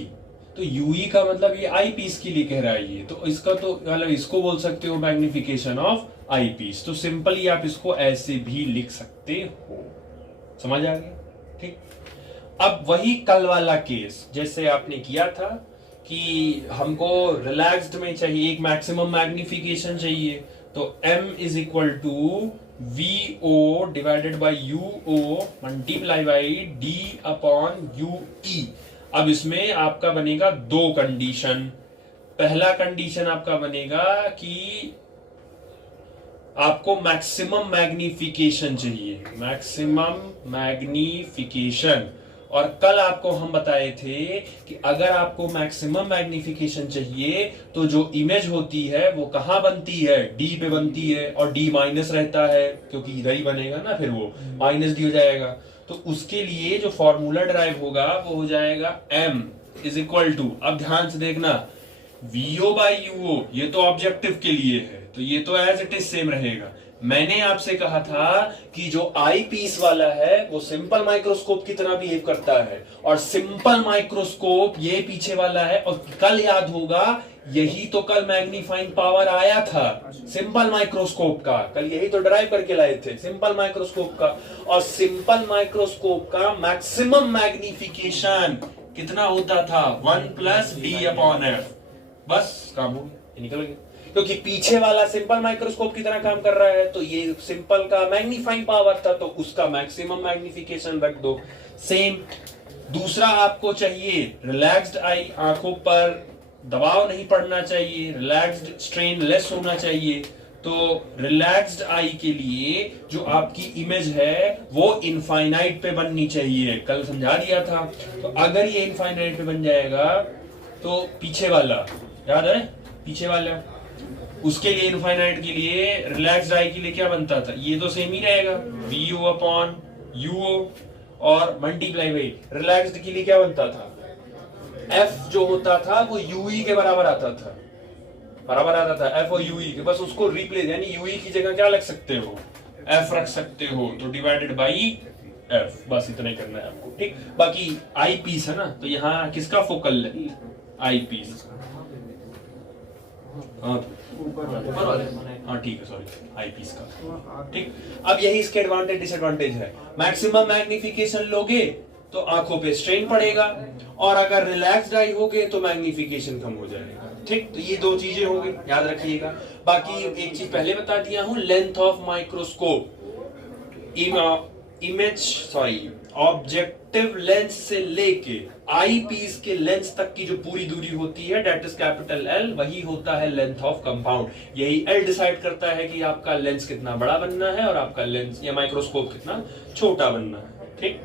तो UE का मतलब ये आई पीस के लिए कह रहा है ये, तो इसका तो मतलब इसको बोल सकते हो मैग्निफिकेशन ऑफ आई पीस, तो सिंपली आप इसको ऐसे भी लिख सकते हो। समझ आ गया, ठीक। अब वही कल वाला केस जैसे आपने किया था कि हमको रिलैक्स्ड में चाहिए, एक मैक्सिमम मैग्निफिकेशन चाहिए, तो m is equal to VO divided by UO multiply by D upon UE। अब इसमें आपका बनेगा दो कंडीशन। पहला कंडीशन आपका बनेगा कि आपको मैक्सिमम मैग्निफिकेशन चाहिए, मैक्सिमम मैग्निफिकेशन, और कल आपको हम बताए थे कि अगर आपको मैक्सिमम मैग्निफिकेशन चाहिए तो जो इमेज होती है वो कहां बनती है, डी पे बनती है, और डी माइनस रहता है क्योंकि इधर ही बनेगा ना, फिर वो माइनस डी हो जाएगा। तो उसके लिए जो फॉर्मूला ड्राइव होगा वो हो जाएगा m इज इक्वल टू, अब ध्यान से देखना, VO बाई UO, ये तो ऑब्जेक्टिव के लिए है, तो ये तो एज इट इज सेम रहेगा। मैंने आपसे कहा था कि जो आई पीस वाला है वो सिंपल माइक्रोस्कोप की तरह बिहेव करता है, और सिंपल माइक्रोस्कोप ये पीछे वाला है, और कल याद होगा यही तो कल मैग्नीफाइंग पावर आया था सिंपल माइक्रोस्कोप का, कल यही तो ड्राइव करके लाए थे सिंपल माइक्रोस्कोप का, और सिंपल माइक्रोस्कोप का मैक्सिमम मैग्निफिकेशन कितना होता था, 1 प्लस डी अपॉन एफ, बस काम हो गया, निकल गया, क्योंकि पीछे वाला सिंपल माइक्रोस्कोप की तरह काम कर रहा है, तो ये सिंपल का मैग्नीफाइंग पावर था तो उसका मैक्सिमम मैग्निफिकेशन रख दो। सेम दूसरा आपको चाहिए रिलैक्स्ड आई, आंखों पर दबाव नहीं पड़ना चाहिए, रिलैक्स्ड स्ट्रेन लेस होना चाहिए, तो रिलैक्स्ड आई के लिए जो आपकी इमेज है वो इनफाइनाइट पे बननी चाहिए, कल समझा दिया था। तो अगर ये इनफाइनाइट पे बन जाएगा तो पीछे वाला याद है, पीछे वाला उसके लिए इनफाइनाइट के लिए रिलैक्स्ड आई के लिए क्या बनता था, ये तो सेम ही रहेगा, VO अपॉन UO और मल्टीप्लाई बाई रिलैक्स्ड के लिए क्या बनता था, F जो होता था वो UE के बराबर आता था, F और UE के, बस उसको रिप्लेस, यानी UE की जगह क्या रख सकते हो, F रख सकते हो, तो डिवाइडेड बाई F, बस इतना ही करना है आपको, ठीक। बाकी आई पीस है ना, तो यहाँ किसका फोकल है, आई पीस, हाँ ठीक है, सॉरी आई पीस का, ठीक। अब यही इसके एडवांटेज डिसएडवांटेज है, मैक्सिमम मैग्निफिकेशन लोगे तो आंखों पे स्ट्रेन पड़ेगा, और अगर रिलैक्स्ड आई होगे तो मैग्निफिकेशन कम हो जाएगा, ठीक। तो ये दो चीजें होगी, याद रखिएगा। बाकी एक चीज पहले बता दिया हूं, length of microscope, image sorry objective lens से लेके आई पीस के लेंस तक की जो पूरी दूरी होती है दैट इज कैपिटल L, वही होता है लेंथ ऑफ कंपाउंड। यही L डिसाइड करता है कि आपका लेंस कितना बड़ा बनना है और आपका लेंस या माइक्रोस्कोप कितना छोटा बनना है, ठीक।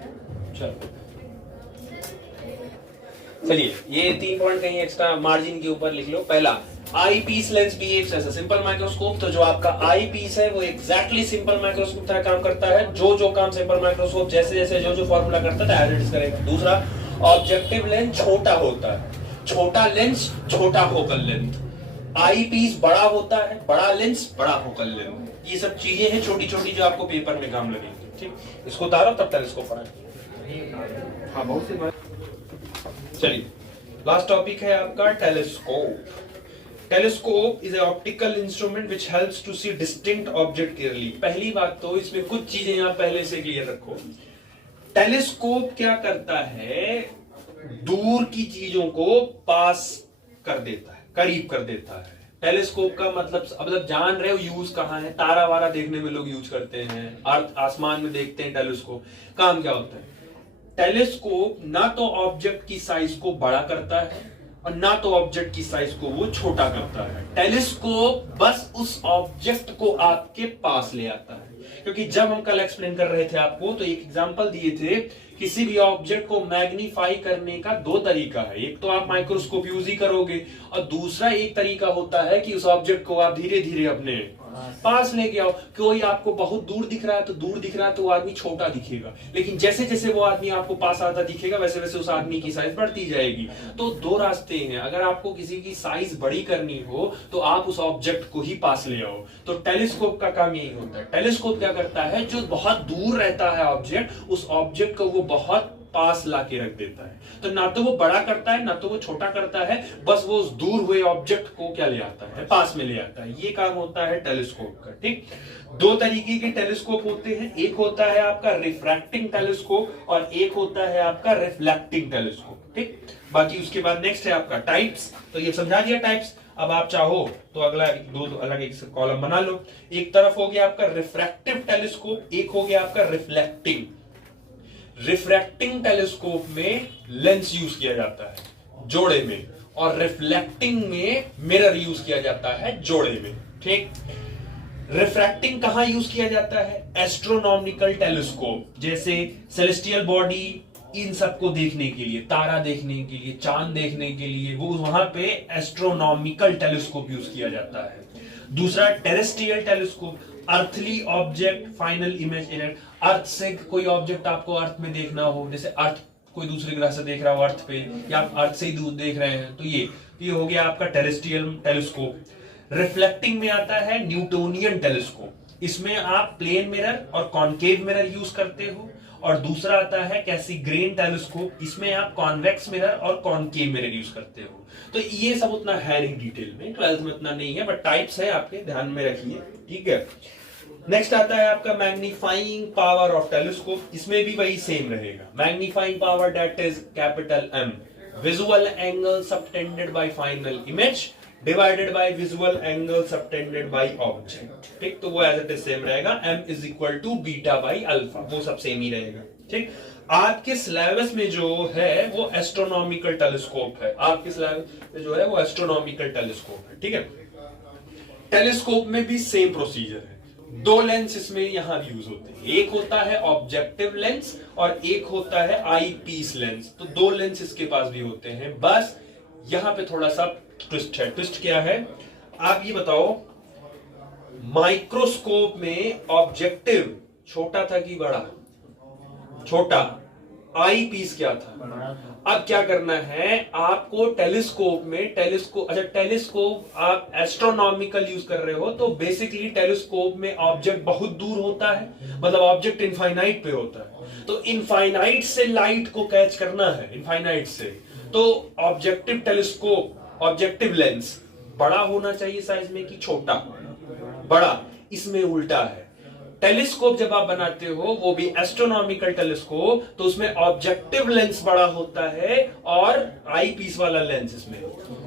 चलिए ये 3 पॉइंट कहीं एक्स्ट्रा मार्जिन के ऊपर लिख लो। पहला, eyepiece lens behaves as a simple microscope, तो जो आपका आई पीस है वो एग्जैक्टली सिंपल माइक्रोस्कोप तरह काम करता है, जो काम सिंपल माइक्रोस्कोप जैसे जैसे जो फॉर्मूला करता है एज इट इज करेगा। दूसरा, ऑब्जेक्टिव लेंस छोटा होता है, छोटा लेंस छोटा फोकल लेंथ, आई पीस बड़ा होता है, बड़ा लेंस, बड़ा फोकल लेंथ, ये सब चीजें हैं छोटी छोटी जो आपको पेपर में काम लगेंगी। ठीक, इसको उतारो तब टेलीस्कोप पढ़ाएं। हाँ बहुत सी बात। चलिए लास्ट टॉपिक है आपका telescope. Telescope is a optical instrument which helps to see distinct object clearly. पहली बात तो इसमें कुछ चीजें यहां पहले से क्लियर रखो। टेलीस्कोप क्या करता है, दूर की चीजों को पास कर देता है, करीब कर देता है। टेलीस्कोप का मतलब जान रहे हो यूज कहां है, तारा वारा देखने में लोग यूज करते हैं, अर्थ आसमान में देखते हैं टेलीस्कोप। काम क्या होता है, टेलीस्कोप ना तो ऑब्जेक्ट की साइज को बड़ा करता है और ना तो ऑब्जेक्ट की साइज को वो छोटा करता है। टेलीस्कोप बस उस ऑब्जेक्ट को आपके पास ले आता है। क्योंकि जब हम कल एक्सप्लेन कर रहे थे आपको तो एक एग्जांपल दिए थे, किसी भी ऑब्जेक्ट को मैग्नीफाई करने का दो तरीका है। एक तो आप माइक्रोस्कोप यूज ही करोगे और दूसरा एक तरीका होता है कि उस ऑब्जेक्ट को आप धीरे धीरे अपने पास लेके आओ। कोई आपको बहुत दूर दिख रहा है तो वो आदमी छोटा दिखेगा, लेकिन जैसे जैसे वो आदमी आपको पास आता दिखेगा वैसे वैसे उस आदमी की साइज बढ़ती जाएगी। तो दो रास्ते हैं, अगर आपको किसी की साइज बड़ी करनी हो तो आप उस ऑब्जेक्ट को ही पास ले आओ। तो टेलीस्कोप का काम यही होता है। टेलीस्कोप क्या करता है, जो बहुत दूर रहता है ऑब्जेक्ट, उस ऑब्जेक्ट को वो बहुत पास लाके रख देता है। तो ना तो वो बड़ा करता है ना तो वो छोटा करता है, बस वो उस दूर हुए ऑब्जेक्ट को क्या ले आता है, पास में ले आता है। ये काम होता है टेलीस्कोप का। ठीक, दो तरीके के टेलीस्कोप होते हैं, एक होता है आपका रिफ्रैक्टिंग टेलीस्कोप और एक होता है आपका रिफ्लेक्टिंग टेलीस्कोप। ठीक, बाकी उसके बाद नेक्स्ट है आपका टाइप्स। तो ये समझा दिया टाइप्स। अब आप चाहो तो अगला दो अलग एक कॉलम बना लो। एक तरफ हो गया आपका रिफ्रैक्टिव टेलीस्कोप, एक हो गया आपका रिफ्लेक्टिंग। रिफ्रैक्टिंग टेलीस्कोप में लेंस यूज किया जाता है जोड़े में, और रिफ्लेक्टिंग में मिरर यूज किया जाता है जोड़े में। ठीक, रिफ्रैक्टिंग कहां यूज किया जाता है, एस्ट्रोनॉमिकल टेलीस्कोप, जैसे सेलेस्टियल बॉडी, इन सबको देखने के लिए, तारा देखने के लिए, चांद देखने के लिए, वो वहां पे एस्ट्रोनॉमिकल टेलीस्कोप यूज किया जाता है। दूसरा terrestrial telescope, earthly object final image in it. Earth से कोई ऑब्जेक्ट आपको अर्थ में देखना हो, जैसे अर्थ कोई दूसरे ग्रह से देख रहा हो अर्थ पे, या आप अर्थ से ही दूर देख रहे हैं, तो ये हो गया आपका टेरेस्ट्रियल टेलीस्कोप। रिफ्लेक्टिंग में आता है न्यूटोनियन टेलीस्कोप। इसमें आप प्लेन मिरर और कॉन्केव मिरर यूज करते हो। और दूसरा आता है कैसीग्रेन टेलीस्कोप, इसमें आप कॉन्वेक्स मिरर और कॉन्केव मिरर यूज करते हो। तो ये सब उतना है नहीं डिटेल में, 12th में उतना नहीं है, बट टाइप्स है, आपके ध्यान में रखिए। ठीक है, नेक्स्ट आता है आपका मैग्नीफाइंग पावर ऑफ टेलीस्कोप। इसमें भी वही सेम रहेगा। Magnifying power that is capital M, visual angle subtended by final image divided by visual angle subtended by object. ठीक, तो वो एज इट इज सेम रहेगा, m is equal to beta by alpha, वो सब same ही रहेगा। ठीक, आपके syllabus में जो है वो एस्ट्रोनॉमिकल टेलीस्कोप है। आपके सिलेबस में जो है वो एस्ट्रोनॉमिकल टेलीस्कोप है। ठीक है, टेलीस्कोप में भी सेम प्रोसीजर है। दो लेंस इसमें यहां यूज होते हैं, एक होता है ऑब्जेक्टिव लेंस और एक होता है आई पीस लेंस। तो दो लेंस इसके पास भी होते हैं, बस यहां पे थोड़ा सा ट्विस्ट है। ट्विस्ट क्या है, आप ये बताओ, माइक्रोस्कोप में ऑब्जेक्टिव छोटा था कि बड़ा? छोटा। आई पीस क्या था? अब क्या करना है आपको टेलीस्कोप में, टेलीस्कोप आप एस्ट्रोनॉमिकल यूज कर रहे हो तो बेसिकली टेलीस्कोप में ऑब्जेक्ट बहुत दूर होता है, मतलब ऑब्जेक्ट इनफाइनाइट पे होता है। तो इनफाइनाइट से लाइट को कैच करना है, इनफाइनाइट से। तो ऑब्जेक्टिव टेलीस्कोप, ऑब्जेक्टिव लेंस बड़ा होना चाहिए साइज में कि छोटा? बड़ा। इसमें उल्टा है, टेलीस्कोप जब आप बनाते हो वो भी एस्ट्रोनॉमिकल टेलीस्कोप, तो उसमें ऑब्जेक्टिव लेंस बड़ा होता है और आई पीस वाला लेंस इसमें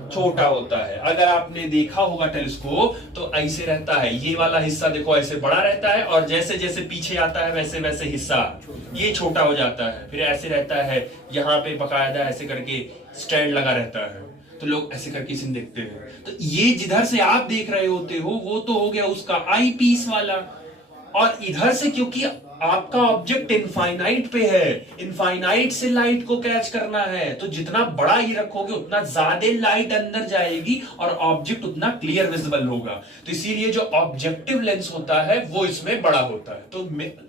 छोटा होता है। अगर आपने देखा होगा टेलीस्कोप तो ऐसे रहता है, ये वाला हिस्सा देखो ऐसे बड़ा रहता है और जैसे जैसे पीछे आता है वैसे वैसे हिस्सा ये छोटा हो जाता है। फिर ऐसे रहता है, यहाँ पे बकायदा ऐसे करके स्टैंड लगा रहता है, तो लोग ऐसे करके सीन देखते हैं। तो ये जिधर से आप देख रहे होते हो वो तो हो गया उसका आई पीस वाला, और इधर से क्योंकि आपका ऑब्जेक्ट इनफाइनाइट पे है, इनफाइनाइट से लाइट को कैच करना है, तो जितना बड़ा ये रखोगे उतना ज्यादा लाइट अंदर जाएगी और ऑब्जेक्ट उतना क्लियर विजिबल होगा। तो इसीलिए जो ऑब्जेक्टिव लेंस होता है वो इसमें बड़ा होता है। तो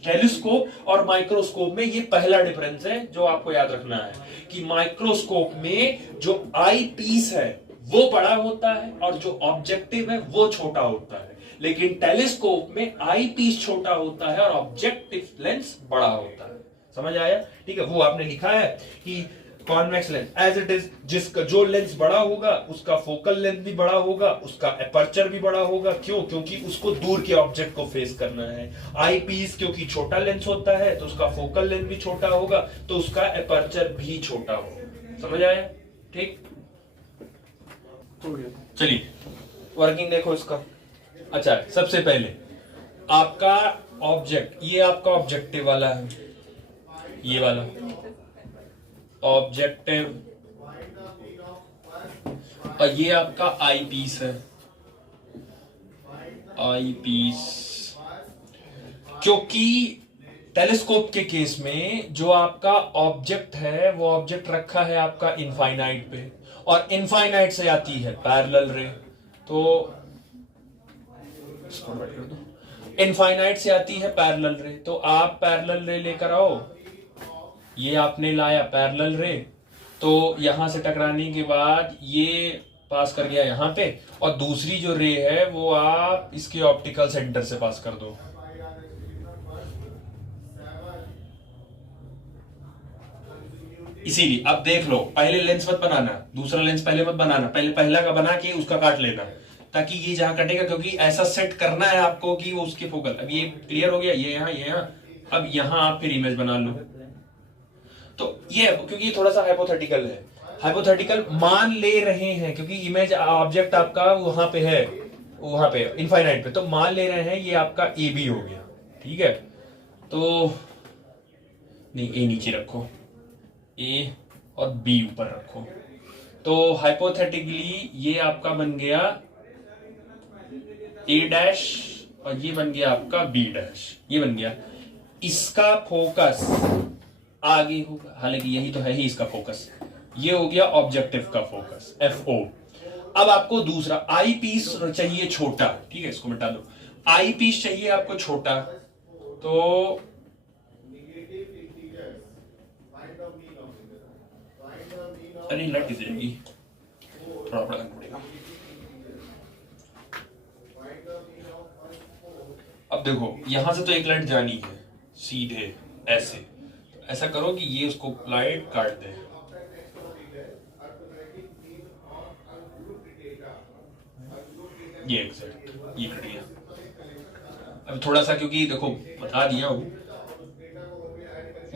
टेलीस्कोप और माइक्रोस्कोप में ये पहला डिफरेंस है जो आपको याद रखना है कि माइक्रोस्कोप में जो आई पीस है वो बड़ा होता है और जो ऑब्जेक्टिव है वो छोटा होता है। लेकिन टेलीस्कोप में आई पीस छोटा होता है और ऑब्जेक्टिव लेंस बड़ा होता है। समझ आया? ठीक है, वो आपने लिखा है कि convex lens as it is, जिसका जो लेंस बड़ा होगा उसका फोकल लेंथ भी बड़ा होगा, उसका एपर्चर भी बड़ा होगा। क्यों? क्योंकि उसको दूर के ऑब्जेक्ट को फेस करना है। आई पीस क्योंकि छोटा लेंस होता है तो उसका फोकल लेंथ भी छोटा होगा, तो उसका एपर्चर भी छोटा होगा। समझ आया? ठीक, चलिए वर्किंग देखो इसका। अच्छा, सबसे पहले आपका ऑब्जेक्ट, ये आपका ऑब्जेक्टिव वाला है, ये वाला ऑब्जेक्टिव, और ये आपका आई पीस है, आई पीस। क्योंकि टेलीस्कोप के केस में जो आपका ऑब्जेक्ट है वो ऑब्जेक्ट रखा है आपका इनफाइनाइट पे, और इनफाइनाइट से आती है पैरेलल रे, तो इनफाइनाइट से आती है पैरेलल रे, तो आप पैरेलल रे लेकर आओ। ये आपने लाया पैरेलल रे, तो यहां से टकराने के बाद ये पास कर गया यहां पे, और दूसरी जो रे है वो आप इसके ऑप्टिकल सेंटर से पास कर दो। इसीलिए अब देख लो, पहले लेंस मत बनाना, दूसरा लेंस पहले मत बनाना, पहले पहला का बना के उसका काट लेना, ताकि ये जहां कटेगा, क्योंकि ऐसा सेट करना है आपको कि वो उसके फोकल। अब ये क्लियर हो गया, ये यहाँ, ये यहाँ। अब यहां आप फिर इमेज बना लो। तो ये क्योंकि थोड़ा सा हाइपोथेटिकल है, हाइपोथेटिकल मान ले रहे हैं, क्योंकि इमेज ऑब्जेक्ट आपका वहां पे है, वहां पे इनफाइनाइट पे, तो मान ले रहे हैं ये आपका ए बी हो गया। ठीक है, तो नहीं, ए नीचे रखो, ए और बी ऊपर रखो, तो हाइपोथेटिकली ये आपका बन गया ए डैश और ये बन गया आपका बी डैश, ये बन गया। इसका फोकस आगे होगा, हालांकि यही तो है ही इसका फोकस। ये हो गया ऑब्जेक्टिव का फोकस, एफ ओ। अब आपको दूसरा आई पीस चाहिए छोटा। ठीक है, इसको मिटा दो। आई पीस चाहिए आपको छोटा, तो अरे लट जाएगी, थोड़ा बड़ा करना पड़ेगा। अब देखो, यहां से तो एक लाइट जानी है सीधे ऐसे, तो ऐसा करो कि ये उसको लाइट काट दे। ये एग्जैक्ट, ये कट गया। अब थोड़ा सा, क्योंकि देखो बता दिया हूं,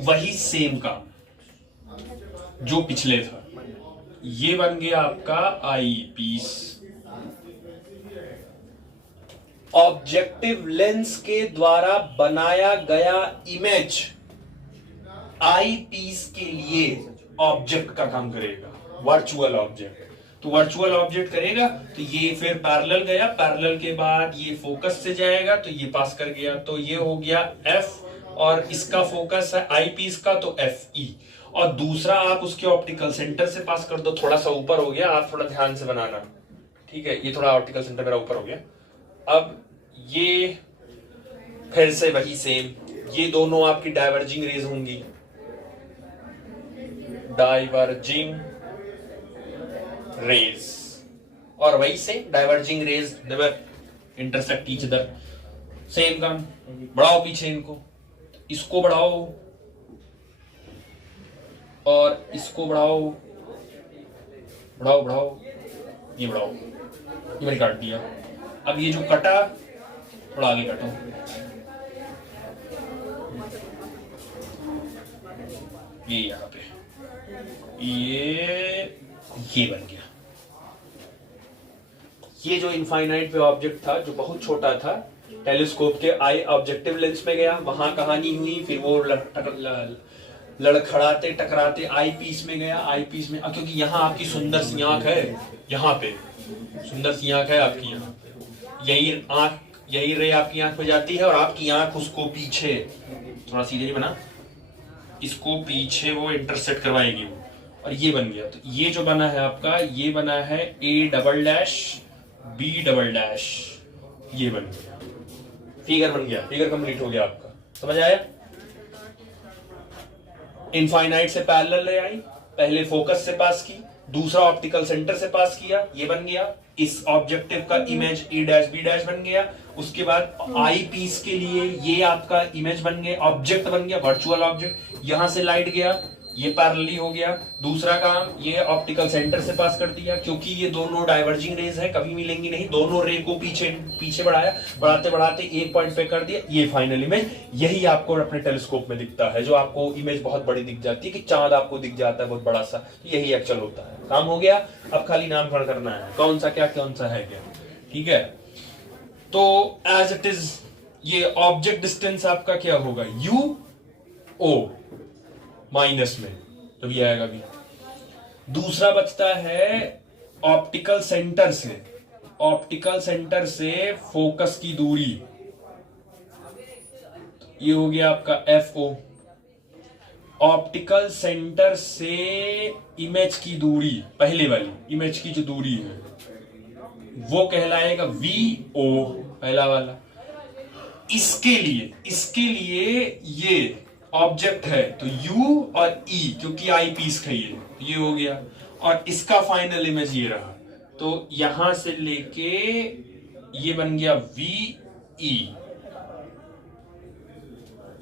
वही सेम काम जो पिछले था। ये बन गया आपका आई पीस। ऑब्जेक्टिव लेंस के द्वारा बनाया गया इमेज आई पीस के लिए ऑब्जेक्ट का काम करेगा, वर्चुअल ऑब्जेक्ट। तो वर्चुअल ऑब्जेक्ट करेगा, तो ये फिर पैरेलल गया, पैरेलल के बाद ये फोकस से जाएगा, तो ये पास कर गया, तो ये हो गया एफ, और इसका फोकस है आई पीस का, तो एफ ई। और दूसरा आप उसके ऑप्टिकल सेंटर से पास कर दो। थोड़ा सा ऊपर हो गया, आप थोड़ा ध्यान से बनाना। ठीक है, ये थोड़ा ऑप्टिकल सेंटर मेरा ऊपर हो गया। अब ये फिर से वही सेम, ये दोनों आपकी डाइवर्जिंग रेज होंगी, डाइवर्जिंग रेज, और वही से diverging raise never intersect each other. Same काम, बढ़ाओ पीछे इनको, इसको बढ़ाओ और इसको बढ़ाओ, बढ़ाओ बढ़ाओ, ये बढ़ाओ, ये मैंने काट दिया। अब ये जो कटा, थोड़ा आगे काटो, ये यहाँ पे, ये बन गया। ये जो इनफाइनाइट पे ऑब्जेक्ट था, जो बहुत छोटा था, टेलीस्कोप के आई ऑब्जेक्टिव लेंस में गया, वहां कहानी हुई, फिर वो लड़खड़ाते टकराते आई पीस में गया, आई पीस में, क्योंकि यहाँ आपकी सुंदर सी आंख है, यहाँ पे सुंदर सी आंख है आपकी, यहाँ यही आंख, यही रे आपकी आंख पे जाती है, और आपकी आंख उसको पीछे, थोड़ा सीधे नहीं बना, इसको पीछे वो इंटरसेक्ट करवाएगी वो, और ये बन गया। तो ये जो बना है आपका, ये बना है A double dash B double dash, ये बन गया, फिगर बन गया, फिगर कंप्लीट हो गया आपका। समझ आया? इनफाइनाइट से पैरेलल रे आई, पहले फोकस से पास की, दूसरा ऑप्टिकल सेंटर से पास किया, ये बन गया इस ऑब्जेक्टिव का image A dash B dash बन गया। उसके बाद आई पीस के लिए ये आपका इमेज बन गया, ऑब्जेक्ट बन गया, वर्चुअल ऑब्जेक्ट। यहां से लाइट गया, ये पैरेलली हो गया। दूसरा काम, ये ऑप्टिकल सेंटर से पास कर दिया, क्योंकि ये दोनों डाइवर्जिंग रेज है, कभी मिलेंगी नहीं, दोनों रे को पीछे पीछे बढ़ाया, बढ़ाते बढ़ाते एक पॉइंट पे कर दिया, ये फाइनल इमेज। यही आपको अपने टेलीस्कोप में दिखता है, जो आपको इमेज बहुत बड़ी दिख जाती है कि चांद आपको दिख जाता है बहुत बड़ा सा, यही एक्चुअल होता है। काम हो गया, अब खाली नामकरण करना है कौन सा क्या, कौन सा है क्या, ठीक है। तो एज इट इज ये ऑब्जेक्ट डिस्टेंस आपका क्या होगा, यू ओ माइनस में, तो भी आएगा भी। दूसरा बचता है ऑप्टिकल सेंटर से, ऑप्टिकल सेंटर से फोकस की दूरी, ये हो गया आपका एफ ओ। ऑप्टिकल सेंटर से इमेज की दूरी, पहले वाली इमेज की जो दूरी है वो कहलाएगा वी ओ, पहला वाला। इसके लिए ये ऑब्जेक्ट है तो U और E, क्योंकि आई पीस का ये हो गया, और इसका फाइनल इमेज ये रहा। तो यहां से लेके ये बन गया VE,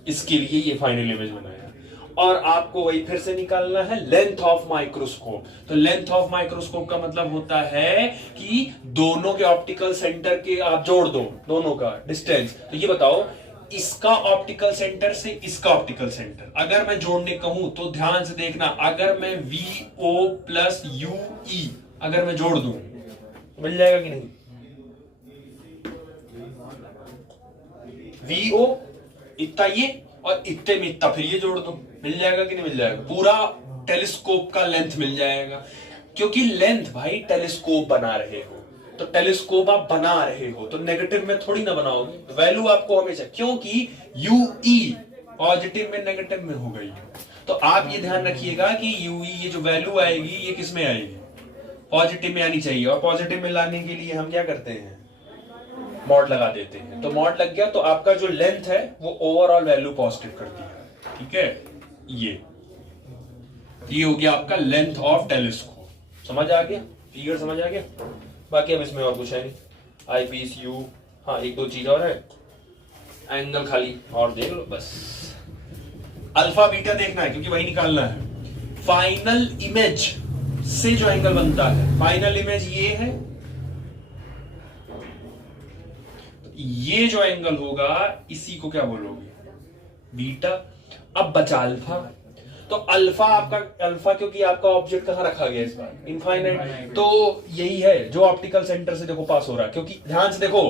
इसके लिए ये फाइनल इमेज बनाया। और आपको वही फिर से निकालना है लेंथ ऑफ माइक्रोस्कोप। तो लेंथ ऑफ माइक्रोस्कोप का मतलब होता है कि दोनों के ऑप्टिकल सेंटर के आप जोड़ दो, दोनों का डिस्टेंस। तो ये बताओ, इसका ऑप्टिकल सेंटर से इसका ऑप्टिकल सेंटर अगर मैं जोड़ने कहूं तो ध्यान से देखना, अगर मैं VO प्लस UE अगर मैं जोड़ दूं तो मिल जाएगा कि नहीं, VO इतना ये और इतने में इतना, फिर ये जोड़ दो, मिल जाएगा कि नहीं मिल जाएगा, पूरा टेलीस्कोप का लेंथ मिल जाएगा। क्योंकि लेंथ भाई टेलीस्कोप बना रहे हो, तो टेलीस्कोप आप बना रहे हो तो नेगेटिव में थोड़ी ना बनाओगे, वैल्यू आपको हमेशा, क्योंकि UE पॉजिटिव में नेगेटिव में हो गई। तो आप ये ध्यान रखिएगा कि UE ये जो वैल्यू आएगी ये किस में आएगी, पॉजिटिव में आनी चाहिए। और पॉजिटिव में लाने के लिए हम क्या करते हैं, मॉड लगा देते हैं। तो मॉड लग गया तो आपका जो लेंथ है वो ओवरऑल वैल्यू पॉजिटिव कर दी है, ठीक है। ये हो गया आपका लेंथ ऑफ टेलीस्कोप, समझ आ गया, फिगर समझ आ गया। बाकी अब इसमें और कुछ है नहीं, आई पीस यू, हाँ एक दो चीज और है, एंगल खाली और देख लो बस। अल्फा बीटा देखना है क्योंकि वही निकालना है। फाइनल इमेज से जो एंगल बनता है, फाइनल इमेज ये है, ये जो एंगल होगा इसी को क्या बोलोगे, बीटा। अब बचा अल्फा, तो अल्फा आपका, अल्फा क्योंकि आपका ऑब्जेक्ट कहां रखा गया इस बार, इनफाइनाइट, तो यही है जो ऑप्टिकल सेंटर से देखो पास हो रहा है। क्योंकि ध्यान से देखो,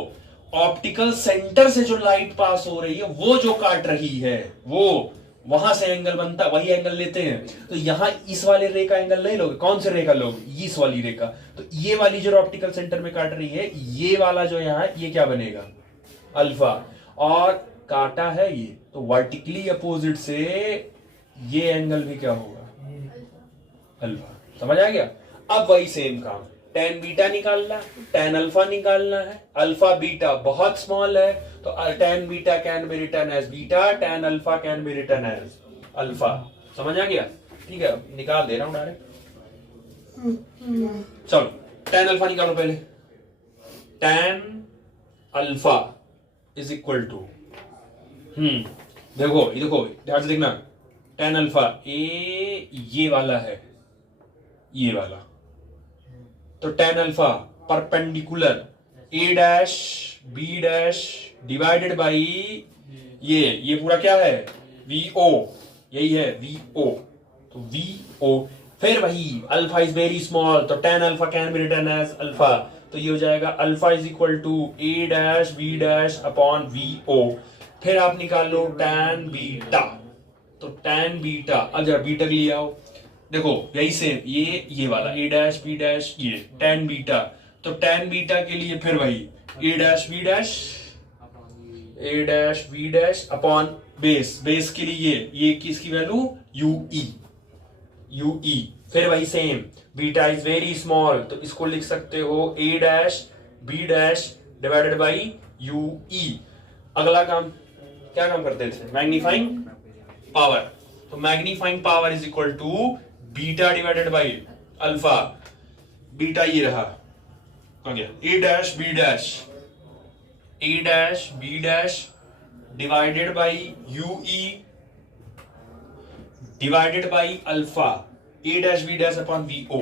ऑप्टिकल सेंटर से जो लाइट पास हो रही है वो जो काट रही है वो वहां से एंगल बनता, वही एंगल लेते हैं। तो यहां इस वाले रे का एंगल नहीं लोगे, कौन से रे का लोगे, इस वाली रे का। तो ये वाली जो ऑप्टिकल सेंटर में काट रही है, ये वाला जो यहाँ ये क्या बनेगा, अल्फा। और काटा है ये, तो वर्टिकली अपोजिट से ये एंगल भी क्या होगा, अल्फा। समझ आ गया। अब वही सेम काम, tan बीटा निकालना, tan अल्फा निकालना है। अल्फा बीटा बहुत स्मॉल है तो tan beta can be written as beta, tan alpha can be written as alpha. समझ आ गया, ठीक है। निकाल दे रहा हूं डायरेक्ट, चलो tan अल्फा निकालो पहले। tan alpha is equal to, देखो ये देखो ध्यान से देखना, tan अल्फा ये वाला है, ये वाला, तो tan alpha perpendicular a dash b dash divided by ये पूरा क्या है, VO, यही है VO, तो VO। फिर वही अल्फा इज वेरी स्मॉल तो tan alpha can be written as alpha, तो ये हो जाएगा alpha is equal to a dash b dash upon VO। फिर आप निकाल लो tan बीटा, तो tan बीटा, अब जरा बीटा ले आओ, देखो यही सेम, ये वाला a डैश b डैश, ये tan बीटा, तो tan बीटा के लिए फिर वही a dash b dash upon base के लिए ये किसकी वैल्यू UE। फिर वही same, beta is very small तो इसको लिख सकते हो a dash b dash divided by UE। अगला काम क्या काम करते थे, मैग्नीफाइंग पावर, तो magnifying power is equal to beta divided by alpha, beta ये रहा, हो गया A dash B dash, A dash B dash divided by U E divided by alpha A dash B dash upon V O,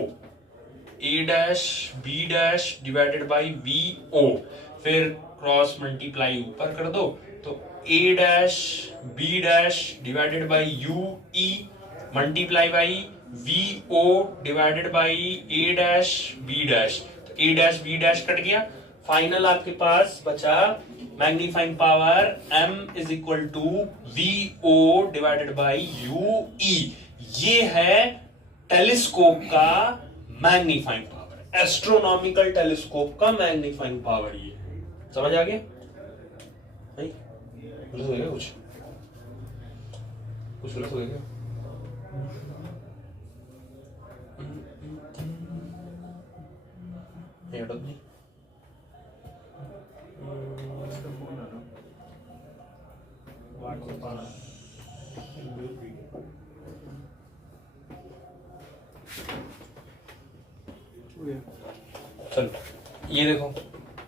A dash B dash divided by V O, फिर cross multiply ऊपर कर दो तो A dash B dash divided by U E multiply by V O divided by A dash B dash, तो A dash B dash cut गया, final आपके पास बचा magnifying power m is equal to V O divided by U E. ये है telescope का magnifying power, astronomical telescope का magnifying power. ये समझ आ गया? नहीं गलत हो गया, कुछ गलत हो गया? नहीं चलो ये देखो,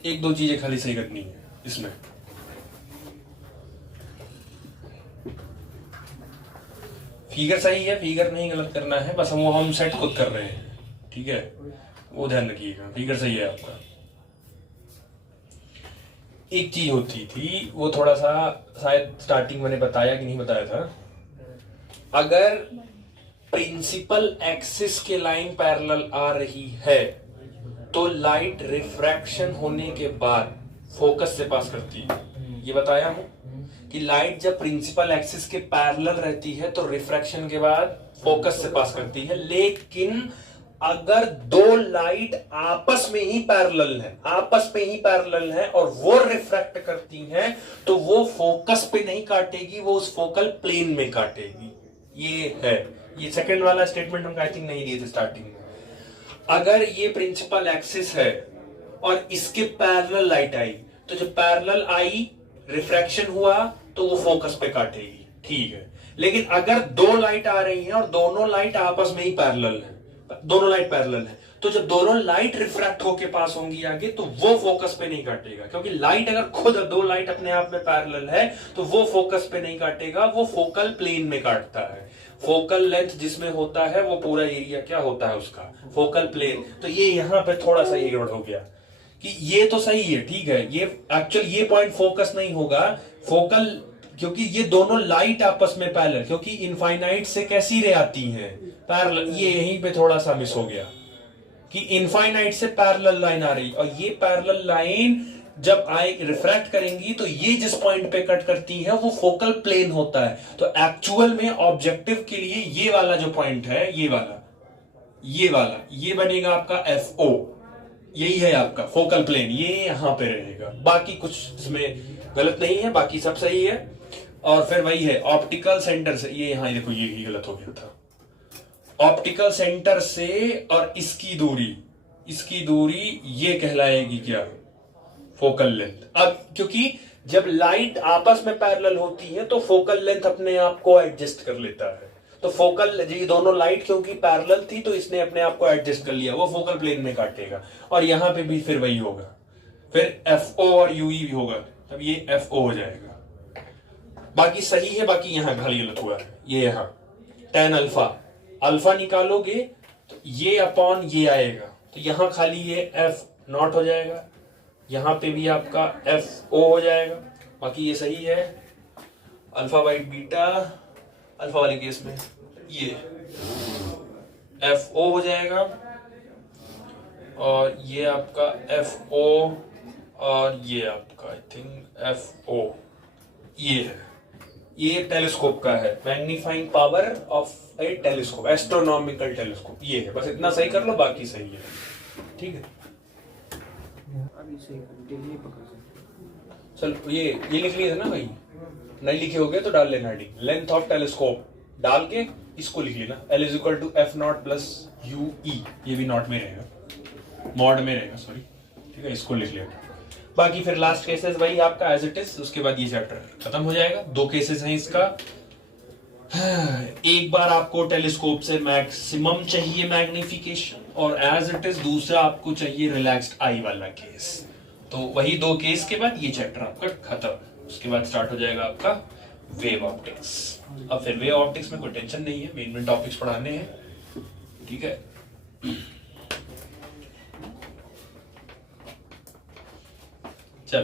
एक दो चीजें खाली सही करनी है इसमें। फिगर सही है, फिगर नहीं गलत करना है, बस हम सेट खुद कर रहे हैं, ठीक है, वो ध्यान रखिएगा। फिगर सही है आपका। एक चीज होती थी, वो थोड़ा सा शायद स्टार्टिंग मैंने बताया कि नहीं बताया था, अगर प्रिंसिपल एक्सिस के लाइन पैरेलल आ रही है तो लाइट रिफ्रैक्शन होने के बाद फोकस से पास करती है। ये बताया हूं कि लाइट जब प्रिंसिपल एक्सिस के पैरेलल रहती है तो रिफ्रैक्शन के बाद फोकस से पास करती है। लेकिन अगर दो लाइट आपस में ही पैरेलल है और वो रिफ्रैक्ट करती हैं तो वो फोकस पे नहीं काटेगी, वो उस फोकल प्लेन में काटेगी। ये है, ये सेकंड वाला स्टेटमेंट हम आई थिंक नहीं दिए थे स्टार्टिंग में। अगर ये प्रिंसिपल एक्सिस है और इसके पैरेलल लाइट आई तो जब पैरेलल आई रिफ्रैक्शन हुआ तो वो फोकस पे काटेगी, ठीक है। लेकिन अगर दो लाइट आ रही हैं और दोनों लाइट आपस में ही पैरेलल है, तो जब दोनों लाइट रिफ्रैक्ट होके पास होंगी आगे तो वो फोकस पे नहीं काटेगा, क्योंकि लाइट अगर खुद दो लाइट अपने आप में पैरेलल है तो वो फोकस पे नहीं काटेगा, वो फोकल प्लेन में काटता है। फोकल लेंथ जिसमें होता है वो पूरा एरिया क्या होता है उसका, फोकल प्लेन। तो ये यहाँ पे थोड़ा सा ये गड़बड़ हो गया कि ये तो सही है, ठीक है, ये एक्चुअल ये पॉइंट फोकस नहीं होगा, फोकल, क्योंकि ये दोनों लाइट आपस में पैरेलल, क्योंकि इनफाइनाइट से कैसी रे आती हैं पैरेलल, ये यहीं पे थोड़ा सा मिस हो गया कि इनफाइनाइट से पैरेलल लाइन आ रही, और ये पैरेलल लाइन जब आए रिफ्रैक्ट करेंगी तो ये जिस पॉइंट पे कट करती है वो फोकल प्लेन होता है। तो एक्चुअल में ऑब्जेक्टिव के लिए ये वाला जो पॉइंट है, ये बनेगा आपका FO, यही है आपका फोकल प्लेन, ये यहां पे रहेगा। बाकी कुछ इसमें गलत नहीं है, बाकी सब सही है। और फिर वही है ऑप्टिकल सेंटर से, ये यहां देखो ये ही गलत हो गया था, ऑप्टिकल सेंटर से और इसकी दूरी ये कहलाएगी क्या, फोकल लेंथ। अब क्योंकि जब लाइट आपस में पैरेलल होती है तो फोकल लेंथ अपने आप को एडजस्ट कर लेता है, तो फोकल, ये दोनों लाइट क्योंकि पैरेलल थी तो इसने अपने आप को एडजस्ट कर लिया, वो फोकल प्लेन में काटेगा। और यहां पे भी फिर वही होगा, फिर FO और UE भी होगा, तब ये FO हो जाएगा। बाकी सही है, बाकी यहां खाली गलत हुआ है, ये यहां tan अल्फा निकालोगे तो ये अपॉन ये आएगा, तो यहां खाली ये F0 हो जाएगा, यहां पे भी आपका FO हो जाएगा, बाकी ये सही है। अल्फा बाई बीटा अल्फा वाले केस में ये FO हो जाएगा, और ये आपका FO और ये आपका आई थिंक FO, ये है, ये टेलीस्कोप का है, magnifying power of A telescope, astronomical telescope, ये है। बस इतना सही कर लो, बाकी सही है, ठीक है। चलो ये लिख लिए थे ना भाई, नहीं लिखे होगे तो डाल लेना हेडिंग, लेंथ ऑफ टेलीस्कोप डाल के इसको लिख लेना, L is equal to F0 plus UE, ये भी नॉट में रहेगा, मॉड में रहेगा, सॉरी, ठीक है, इसको लिख लेना। बाकी फिर लास्ट केसेस वही आपका एज इट इज, उसके बाद ये चैप्टर खत्म हो जाएगा। 2 केसेस हैं इसका, एक बार आपको टेलीस्कोप से मैक्सिमम चाहिए मैग्निफिकेशन, और एज इट इज दूसरा आपको चाहिए रिलैक्स्ड आई वाला केस। तो वही दो केस के बाद ये चैप्टर आपका खत्म। उसके बाद स्टार्ट हो जाएगा आपका वेव ऑप्टिक्स। अब फिर वेव ऑप्टिक्स में कोई टेंशन नहीं है, मेन टॉपिक्स पढ़ाने हैं, ठीक है। चल,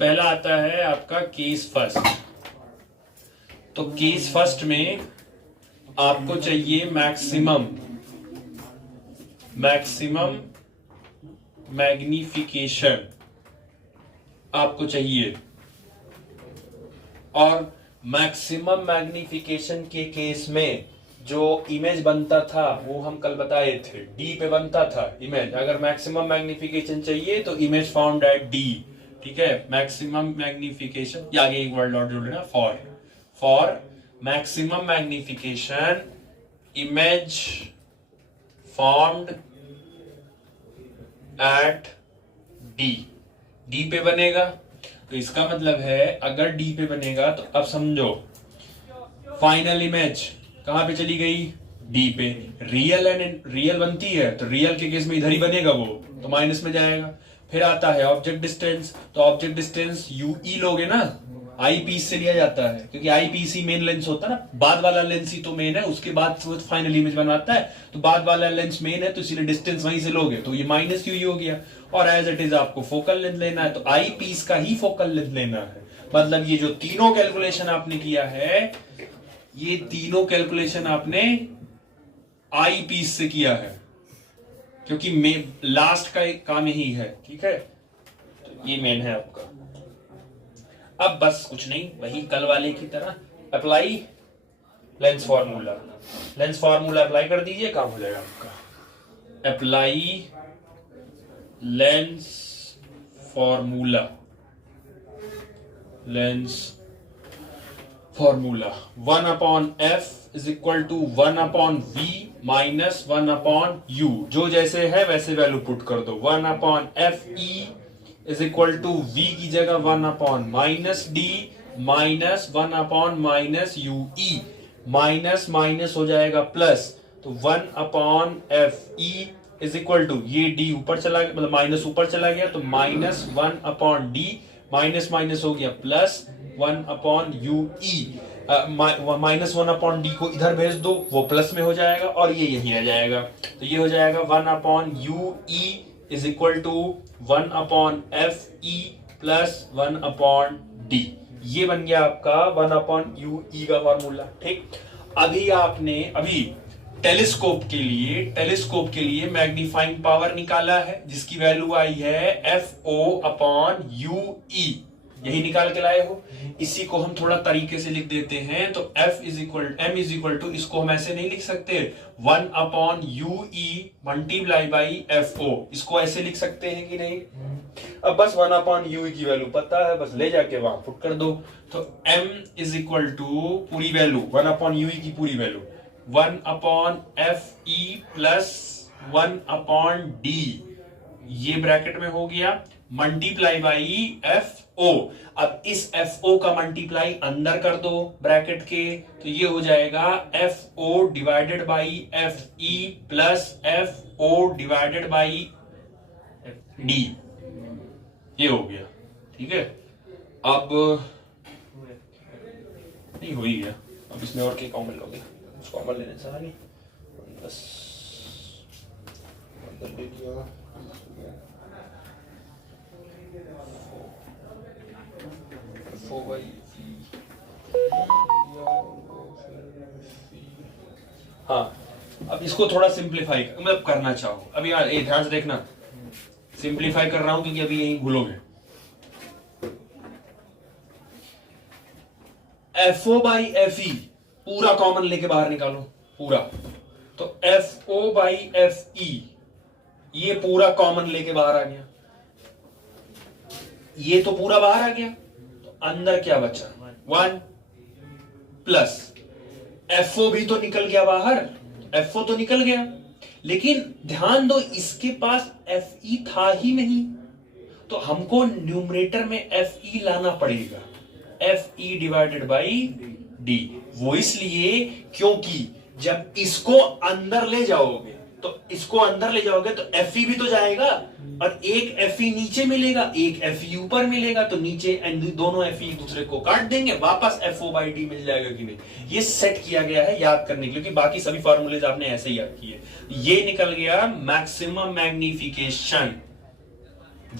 पहला आता है आपका केस फर्स्ट। तो केस फर्स्ट में आपको चाहिए मैक्सिमम मैग्निफिकेशन आपको चाहिए, और मैक्सिमम मैग्निफिकेशन के केस में जो इमेज बनता था वो हम कल बताए थे, डी पे बनता था इमेज। अगर मैक्सिमम मैग्निफिकेशन चाहिए तो इमेज फाउंड एट डी, ठीक है। मैक्सिमम मैग्निफिकेशन, या आगे एक वर्ड और जोड़ लेना, for maximum magnification image formed at D पे बनेगा। तो इसका मतलब है अगर डी पे बनेगा तो अब समझो फाइनल इमेज कहां पे चली गई, डी पे। रियल बनती है तो रियल के केस में इधर ही बनेगा वो, तो माइनस में जाएगा। फिर आता है ऑब्जेक्ट डिस्टेंस, तो ऑब्जेक्ट डिस्टेंस यूई लोगे ना, आई पीस से लिया जाता है, क्योंकि आई पीस ही मेन लेंस होता है ना, बाद वाला लेंस ही तो मेन है, उसके बाद फाइनल इमेज बनवाता है, तो बाद वाला लेंस मेन है, तो इसीलिए डिस्टेंस वहीं से लोगे, तो ये माइनस यूई हो गया। और एज इट इज आपको फोकल लेंथ लेना है, तो आई पीस का ही फोकल लेंथ लेना है। मतलब ये जो तीनों कैलकुलेशन आपने किया है, ये तीनों कैलकुलेशन आपने आई पीस से किया है, क्योंकि लास्ट का एक काम यही है, ठीक है। तो ये मेन है आपका। अब बस कुछ नहीं, वही कल वाले की तरह अप्लाई लेंस फार्मूला अप्लाई कर दीजिए, काम हो जाएगा आपका। Apply lens formula 1/f is equal to 1/v minus 1/u। जो जैसे है वैसे वैल्यू पुट कर दो। 1/fe is equal to v की जगह 1/-d minus 1/-ue, minus minus हो जाएगा प्लस, तो 1/fe is equal to, ये d ऊपर चला गया, मतलब माइनस ऊपर चला गया, तो माइनस 1/d, माइनस माइनस हो गया प्लस 1/ue, माइनस 1/d को इधर भेज दो, वो प्लस में हो जाएगा, और ये यही रह जाएगा। तो ये हो जाएगा 1/ue is equal to 1/fe plus 1/d। ये बन गया आपका 1/ue का फॉर्मूला, ठीक। अभी टेलीस्कोप के लिए मैग्नीफाइंग पावर निकाला है, जिसकी वैल्यू आई है FO/UE, यही निकाल के लाए हो। इसी को हम थोड़ा तरीके से लिख देते हैं, तो m इज इक्वल टू, इसको हम ऐसे नहीं लिख सकते 1/UE मल्टीप्लाई बाई FO, इसको ऐसे लिख सकते हैं कि नहीं। अब बस 1/UE की वैल्यू पता है, बस ले जाके वहां पुट कर दो। तो m इज इक्वल टू पूरी वैल्यू 1/UE की पूरी वैल्यू 1/FE प्लस 1/D, ये ब्रैकेट में हो गया, मल्टीप्लाई बाई FO। अब इस FO का मल्टीप्लाई अंदर कर दो ब्रैकेट के, तो ये हो जाएगा FO divided by FE plus FO divided by D, ये हो गया, ठीक है। अब नहीं हो ही गया, अब इसमें और क्या कॉमन लोगे, कॉमन लेने से नहीं, बस अंदर ले लिया। हाँ, अब इसको थोड़ा सिंप्लीफाई मतलब करना चाहो, अभी यार ध्यान से देखना, सिंप्लीफाई कर रहा हूं क्योंकि अभी यही भूलोगे। FO/FE पूरा कॉमन लेके बाहर निकालो पूरा, तो FO/FE ये पूरा कॉमन लेके बाहर आ गया, ये तो पूरा बाहर आ गया, तो अंदर क्या बचा 1 प्लस FO भी तो निकल गया बाहर, FO तो निकल गया, लेकिन ध्यान दो इसके पास FE था ही नहीं, तो हमको न्यूमरेटर में FE लाना पड़ेगा, FE डिवाइडेड बाई डी। वो इसलिए क्योंकि जब इसको अंदर ले जाओगे तो इसको अंदर ले जाओगे तो Fe भी तो जाएगा और एक Fe नीचे मिलेगा, एक Fe ऊपर मिलेगा, तो नीचे दोनों Fe एक दूसरे को काट देंगे, वापस FO/D मिल जाएगा कि नहीं। ये सेट किया गया है याद करने के लिए, क्योंकि बाकी सभी फॉर्मूलेज आपने ऐसे ही याद किए। ये निकल गया मैक्सिमम मैग्निफिकेशन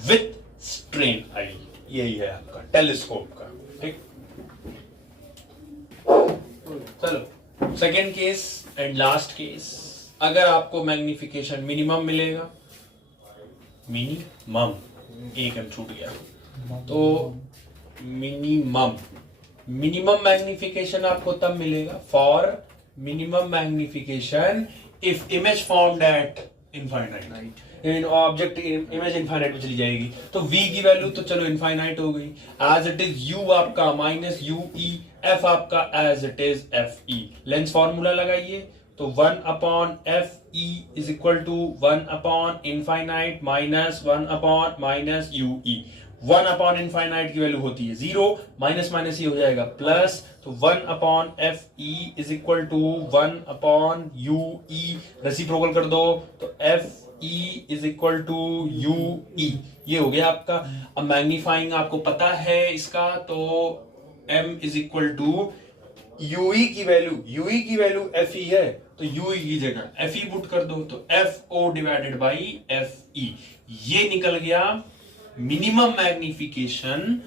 विथ स्ट्रेन आई, यही है आपका टेलीस्कोप का। ठीक, चलो second case and last case. अगर आपको मैग्निफिकेशन मिनिमम मिलेगा, मिनिमम एक एम छूट गया, तो मिनिमम मैग्निफिकेशन आपको तब मिलेगा for minimum magnification if image formed at infinite, object image infinite में चली जाएगी, तो v की वैल्यू तो चलो इनफाइनाइट हो गई, एज इट इज u आपका माइनस UE, f आपका as it is FE। Lens formula लगाइए, तो 1 upon FE is equal to 1 upon infinite minus 1 upon minus UE। 1 upon infinite की वैल्यू होती है 0, माइनस माइनस ये हो जाएगा प्लस, तो 1 upon FE is equal to 1 upon UE, reciprocal कर दो तो FE is equal to UE। ये हो गया आपका। अब मैग्नीफाइंग आपको पता है इसका, तो M is equal to UE की वैल्यू FE है, तो UE की जगह FE पुट कर दो, तो FO डिवाइडेड बाई FE। ये निकल गया minimum magnification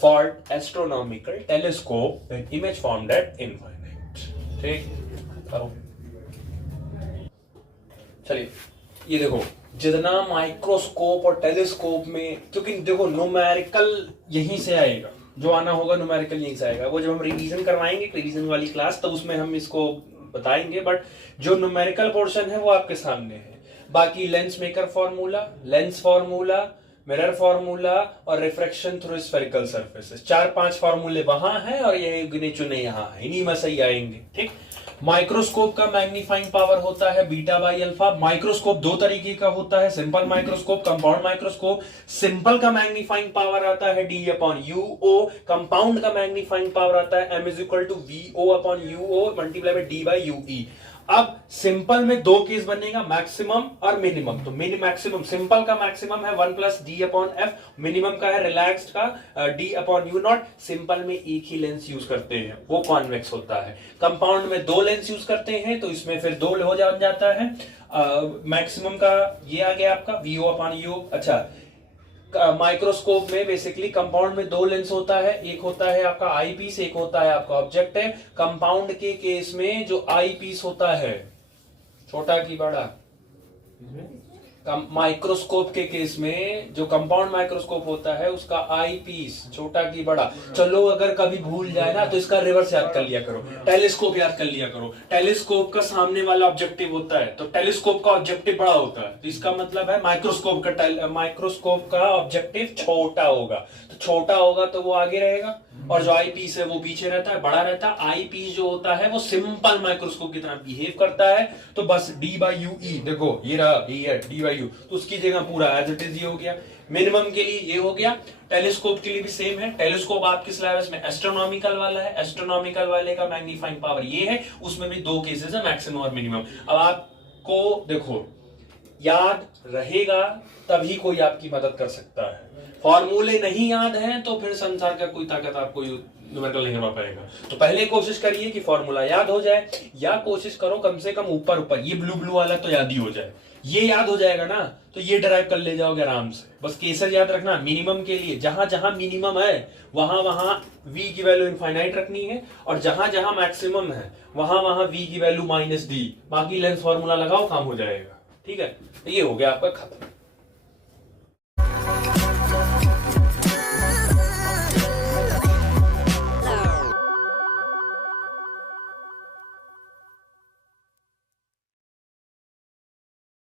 for astronomical telescope when image formed at infinite. ठीक, करो। चलिए ये देखो, जितना माइक्रोस्कोप और टेलीस्कोप में, क्योंकि देखो न्यूमेरिकल यहीं से आएगा, जो आना होगा न्यूमेरिकल यहीं से आएगा। वो जब हम रिवीजन करवाएंगे रिवीजन वाली क्लास, तब उसमें हम इसको बताएंगे, बट जो न्यूमेरिकल पोर्शन है वो आपके सामने है। बाकी lens maker formula, lens formula, mirror formula और रिफ्रैक्शन थ्रू स्फेरिकल सरफेसेस, 4-5 फॉर्मूले वहां हैं और ये गिने चुने यहाँ है, इन्हीं में सही आएंगे। ठीक, माइक्रोस्कोप का मैग्नीफाइंग पावर होता है बीटा बाई अल्फा। माइक्रोस्कोप दो तरीके का होता है, simple microscope, compound microscope. Simple का मैग्नीफाइंग पावर आता है D अपॉन UO, कंपाउंड का मैग्नीफाइंग पावर आता है M is equal to VO upon UO multiply by D by UE। अब सिंपल में दो केस बनेगा, मैक्सिमम और मिनिमम। तो मैक्सिमम, सिंपल का मैक्सिमम है 1 plus D upon F, minimum का है रिलैक्स्ड का D upon U not. Simple में एक ही लेंस यूज करते हैं, वो कॉन्वेक्स होता है। कंपाउंड में दो लेंस यूज करते हैं, तो इसमें फिर दो हो जाता है। मैक्सिमम का ये आ गया आपका VO अपॉन U। अच्छा, माइक्रोस्कोप में बेसिकली कंपाउंड में दो लेंस होता है, एक होता है आपका आई पीस, एक होता है आपका ऑब्जेक्टिव। कंपाउंड के केस में जो आई पीस होता है, छोटा की बड़ा, माइक्रोस्कोप के केस में जो कंपाउंड माइक्रोस्कोप होता है उसका आई पीस छोटा की बड़ा। चलो अगर कभी भूल जाए ना तो इसका रिवर्स याद कर लिया करो, टेलीस्कोप याद कर लिया करो। टेलीस्कोप का सामने वाला ऑब्जेक्टिव होता है, तो टेलीस्कोप का ऑब्जेक्टिव बड़ा होता है, तो इसका मतलब है माइक्रोस्कोप का ऑब्जेक्टिव छोटा होगा। तो छोटा होगा तो वो आगे रहेगा, और जो आई पीस है वो पीछे रहता है, बड़ा रहता है। आई पीस जो होता है वो सिंपल माइक्रोस्कोप की तरह बिहेव करता है, तो बस D बाई UE, देखो ये रहा, ये है D बाई U, तो उसकी जगह पूरा एज इट इज ये हो गया। मिनिमम के लिए ये हो गया, टेलीस्कोप के लिए भी सेम है। टेलीस्कोप आपके सिलेबस में एस्ट्रोनॉमिकल वाला है, एस्ट्रोनॉमिकल वाले का मैग्नीफाइंग पावर ये है, उसमें भी दो केसेस है, मैक्सिमम और मिनिमम। अब आपको देखो याद रहेगा तभी कोई आपकी मदद कर सकता है, फॉर्मूले नहीं याद हैं तो फिर संसार का कोई ताकत आपको न्यूमेरिकल नहीं करवा पाएगा। तो पहले कोशिश करिए कि फॉर्मूला याद हो जाए, या कोशिश करो कम से कम ऊपर ये ब्लू वाला तो याद ही हो जाए। ये याद हो जाएगा ना तो ये ड्राइव कर ले जाओगे आराम से। बस केसेस याद रखना, मिनिमम के लिए जहां जहां मिनिमम है वहां V की वैल्यू इनफाइनाइट रखनी है, और जहां जहां मैक्सिमम है वहां V की वैल्यू माइनस D। बाकी लेंस फॉर्मूला लगाओ, काम हो जाएगा। ठीक है, तो ये हो गया आपका खत्म।